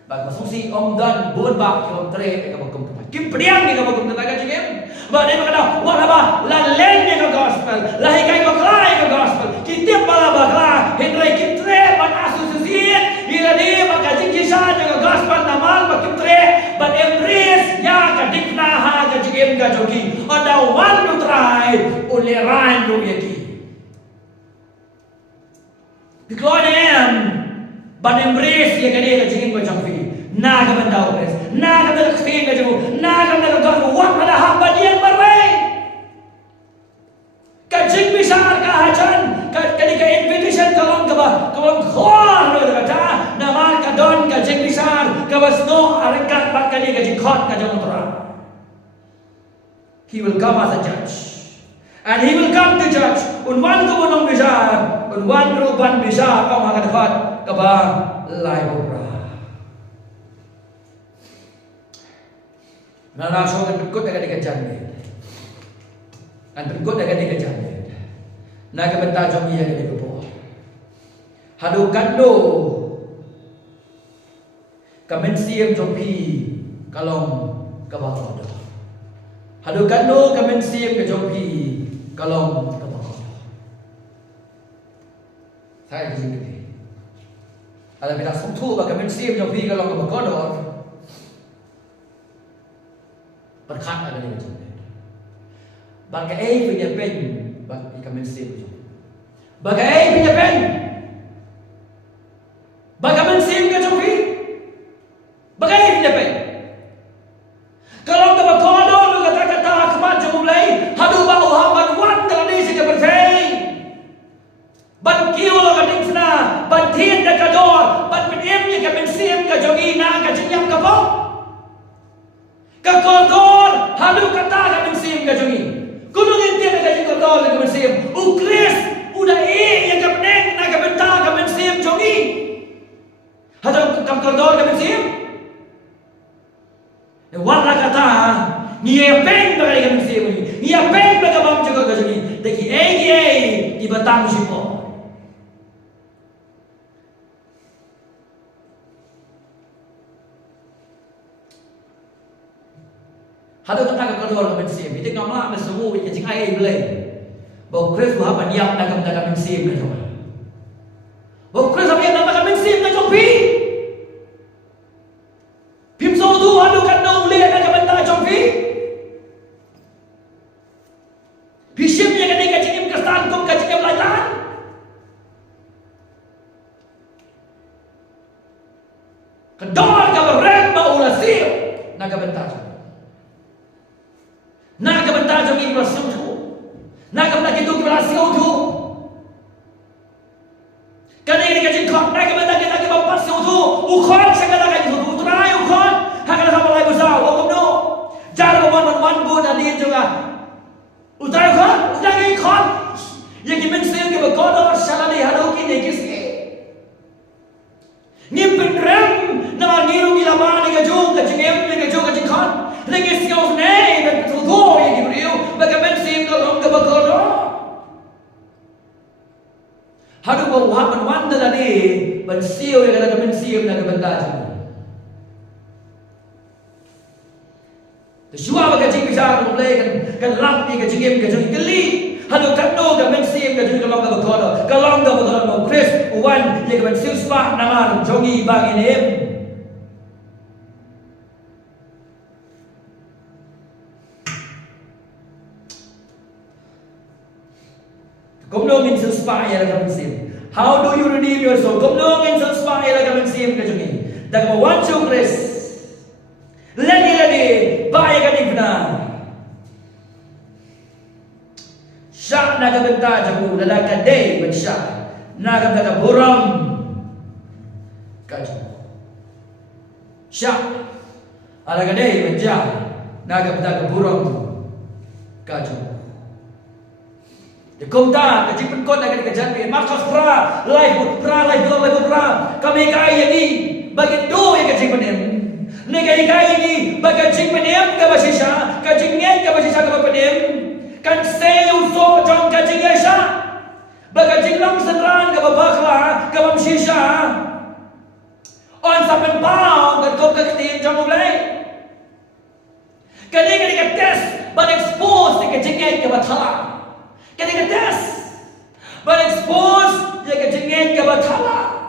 Bag masungsi om dan bun ba ki om tre ka bagom. Kim priang ni ka bagom tataga jigem. Ba dai makana wala ba la len ni ka gospel, la hikai ko klai ka gospel. Kitip bala bakla hindrai kitre ban asusisiet ila ni makajing kisah jaga gospel namal bakitre ban embrace ya ka dikna ha ka jigem ka jogi ada one to try uleran do yaki diklonem ban embrace ya ka dia ka jigem ka jogi na ka bandau res na ka da kfin ka jogi na ka da ka wa ada hamba dia barwe kajing besar ka hajan kadika invitation kalong kaba kalong khor no kata nama kadon kajing besar kabasno arengkat bak kali kajing khot kajong tora. He will come as a judge and he will come to judge unwan kubunong besar unwan ruban besar kau akan khot kaba laibura naraso kan berikut akan dikejar and berikut akan dikejar naga benta jom iya gede kepo hadu kando kamen siem jom pi kalong kabakodo hadu kando kamen siem ke jom pi kalong kabakodo saya di sini ada bila sumtu ba kamen siem jom pi kalong kabakodo berkat ada di jom bagai punya pen bagi kami sim bagai punya pen bagai kami sim ke jopi bagai punya pen kalau kita berkodo lu kata-kata akmat jom mulai hadu bau hamban wan dalam ini sih berfei ban kiu lo kading sana ban tien da kador ban penem ni kami sim ke jogi na ke jenyam kapo ke kodor hadu kata kami sim ke jogi Kunung intian na kajing kodol na kamansim. Ukris, udah yang kapeneng na Deki AGA di batang sipo. Hado kata kedua orang mensim. Itu ngamla mesemu itu jing ai belai. Bau Chris buah banyak dagang mensim kan. Bau Chris apa yang dagang mensim kan jompi. Pim so tu hado kan dong lihat dagang benda jompi. Bishop yang kena kacing kestan kom kacing belajar. Kedor kabaret bau lasir naga benda. Naga benda jom inflasi tu, naga benda kita inflasi tu. Kadang ini kacing kau, naga benda kita bapak tu, ukon segala kain tu, terai ukon, hakala sama lagi besar, wakum do. Jangan bawa bu nanti juga. Utai ukon, utai ukon, yang kita mesti kita berkodok salah ni halu kini kisah. Ngimpin rem, nama ngiru ilaman ni kajung, kacing em ni kajung kacing kau. Lagi sekarang ni, betul yang diberiu, bagaimana sim kalau kita berkodo. Hadu bawa hapan wanda tadi, bensiu yang kata bensiu nak bentar. Semua bagajing bisa mulai kan lampi kacing em kacing keli. Hadu kado kan bensiu kacing kalau kita berkodo, kalau kita berkodo Chris, wan yang bensiu spa nama jongi bagi em. Kumlong inspire la kamansim. How do you redeem your soul? Kumlong inspire la kamansim kajungi. Dagma wancho Chris. Lagi baya kanifna. Syak naga benta jamu lalaka day bensyak. Naga benta buram kaju. Syak alaga day bensyak. Naga benta buram kaju. Kau tak kecil pun kau nak kerja ni. Makas pra, life pra. Kami kaya ni bagi do yang kecil penem. Negara kaya ni bagi kecil penem ke basisha, kecil ngek ke basisha ke penem. Kan saya usah jom kecil ngesa. Bagi kecil long senran ke bakla ke basisha. On sampai pau kan kau kecil jom mulai. Kadang-kadang test, bagi expose kecil ngek ke batala. Ketika tes, berekspos dia kecengeng ke batala.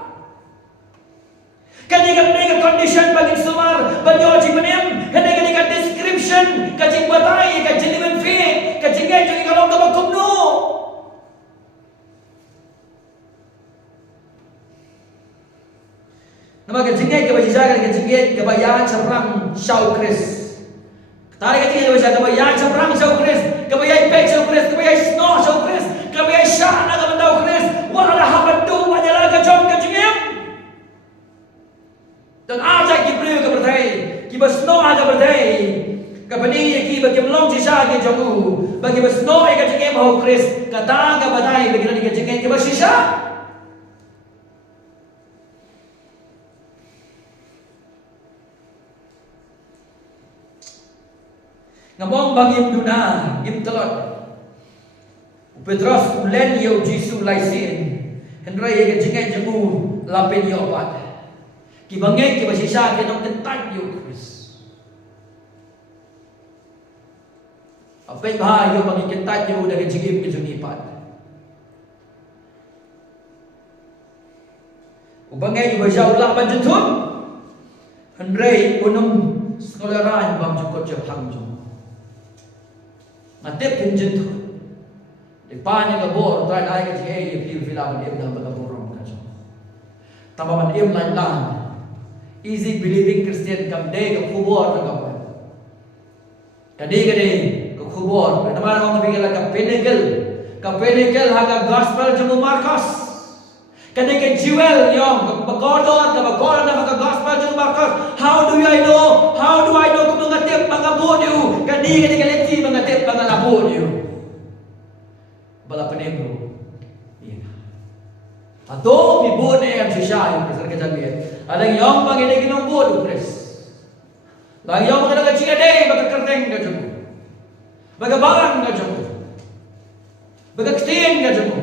Ketika mereka condition bagi sumar, bagi oji penem, ketika description keceng batai, keceng limen fee, kecengeng jadi kalau tak bakum no. Nama kecengeng ke bagi jaga kecengeng ke bayar cerang show Chris. Tarik kecengeng ke bagi jaga bayar cerang show Chris. Kebayai pek show Chris, kebayai snow show Chris, kebayai syah nak benda Chris. Wala habadu banyak lagi jom kecengeng. Dan aja kibru ke bertai, kiba snow aja bertai. Kapani kiba kimlong sisa ke jamu, bagi snow ke kecengeng mau Chris. Kata ke badai bagi ni kecengeng kiba sisa. Ngomong bagi duna, gim telot. Petros ulen yo Jisu laisin. Henry ye jengai jemu lapen yo pat. Ki bangai ki basisa ke nong tentan yo Chris. Apa bah yo bagi kentan yo dari jengim ke jengi pat. Ubangai yo bajau lah banjutun. Henry unum sekolaran bang jukot je hang jong. Matip pinjin tu. Depan yang kabur, tuan ayah kata, hey, feel aman im dalam berkaburung kacau. Tambahan im lain. Easy believing Christian kam day ke kubur tak apa. Kadi ke kubur. Teman orang fikir lah ke pinnacle haga gospel jemu Markus. Kadi ke jewel yang berkodon nama ke gospel jemu Markus. How do I know? Kau mengatip mengabur you. Kadi ke leki mengatip mengalabur you. Bala penebro. Iya. Atau bibut ni yang sisa yang besar kejabian. Ada yang panggil lagi nombor Chris. Lagi yang panggil lagi cina deh, baga kerteng kacau. Baga barang kacau. Bagaktin ka jemo.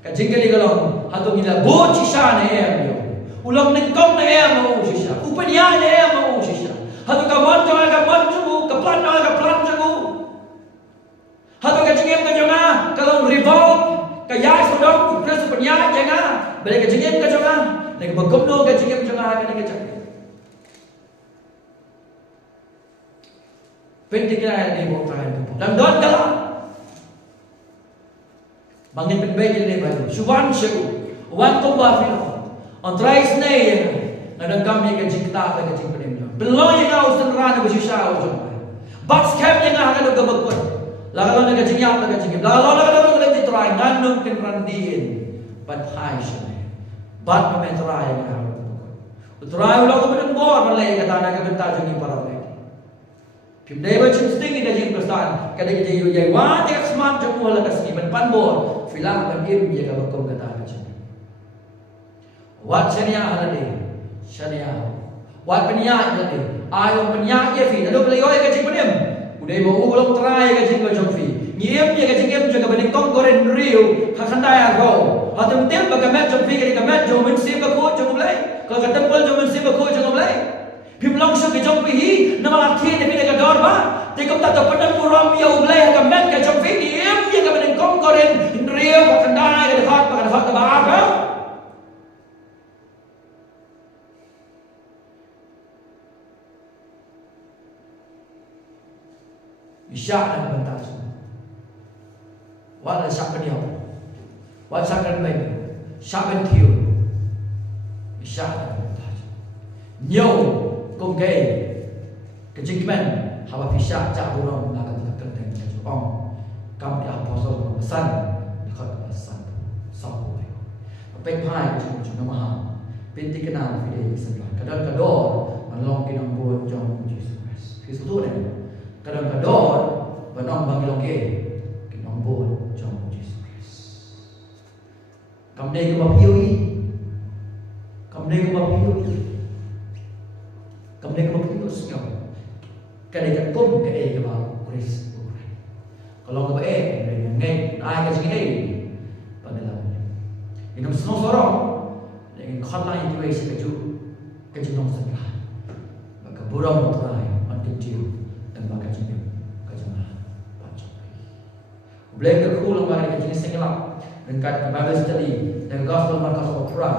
Kajing kali kalau hatu mila bo chisha ne em yo. Ulang nengkong ne em mo chisha. Upanya ne em mo chisha. Hatu ka man jemu, ka plan jemu. Hatu ka jingem ka jonga kalau revolt ka ya sodok press upanya jenga. Balik ka jingem ka jonga. Nek bagomno ka jingem jonga ka ne ka. Pentingnya ni buat terakhir. Dan don kalah. Bangin penbegil ni baru. Suwan syu. Wan tumba filo. On tries na yan. Nadang kami kajing kita kajing penimlo. Beloy yang aus dan rana bersisa ujung. Box cam yang akan gabagkot. Lagalan na kajing yap na kajing. Lagalan na kajing try. Nganong kinrandiin. But high siya. But may try yang akan gabagkot. Try ulang ko menembor. Malay kata na kabentajong yung parang. Pimday ba chimsting ida jing prestan kada kita yu jai wa tek smart jang wala kasni ban panbor filang ban im ye ga bakom kata kacang wat chania halade chania wat penia halade ayo penia ye fi ado beli oi ka jing panem udai ba ulong trai ka jing ka jong fi ngiem ye ka jing em jaga ban tong goren riu ka khandai ro atum tem ba ka met jong fi ka met jong men sim ba ko jong blai ka tempel jong men sim ba ko jong blai Pimlong sa kejong pihi na mga kini pinagdor ba? Tikom tatapanan mo ram ya ublay hagamet kejong pihi ya kamanin kong korin hinriyo kakanday kadahot ka ba? Isya na kabantas. Wala sa kanyaw. Wala sa kanbay. Saben tiyo. Isya na kabantas. Nyo công kê cái chính men haba pisha cha burong na kan kan ten ka jong kam ya apostle ma san khat ma san sa ko ai pe phai chung chung ma ha pin ti kana fi de san ka kadon ka do man long ki nang buat jong Jesus Christ fi su ne kadon ka do ba nong bang long ke ki nong buat jong Jesus Christ kam ne ko ba piu kam ne ko ba piu Kemudian kemudian senyum. Kadang kum ke ke bawah Chris. Kalau ke kemudian ngay ai ke sini pada dalam. Ini semua sorong. Dengan khotlah itu isi keju nong segala. Maka burung terai mentuju dan maka jenuh kejengah pacok. Boleh ke kulang bagi kejenis segala. Dan kat Bible study dan gospel Markus Opera.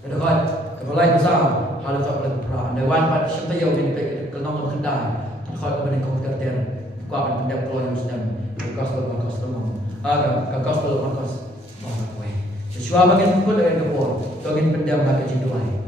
Ada kat kepala besar. Hal itu adalah perang. Dewan pada siapa yang menjadi kelong kendai. Kalau kemudian komputer kau akan pendek peluang yang sedang gospel Markus tolong. Gospel Markus mohon kau. Sesuatu bagian pukul dengan kebor. Bagian pendam bagi cintuai.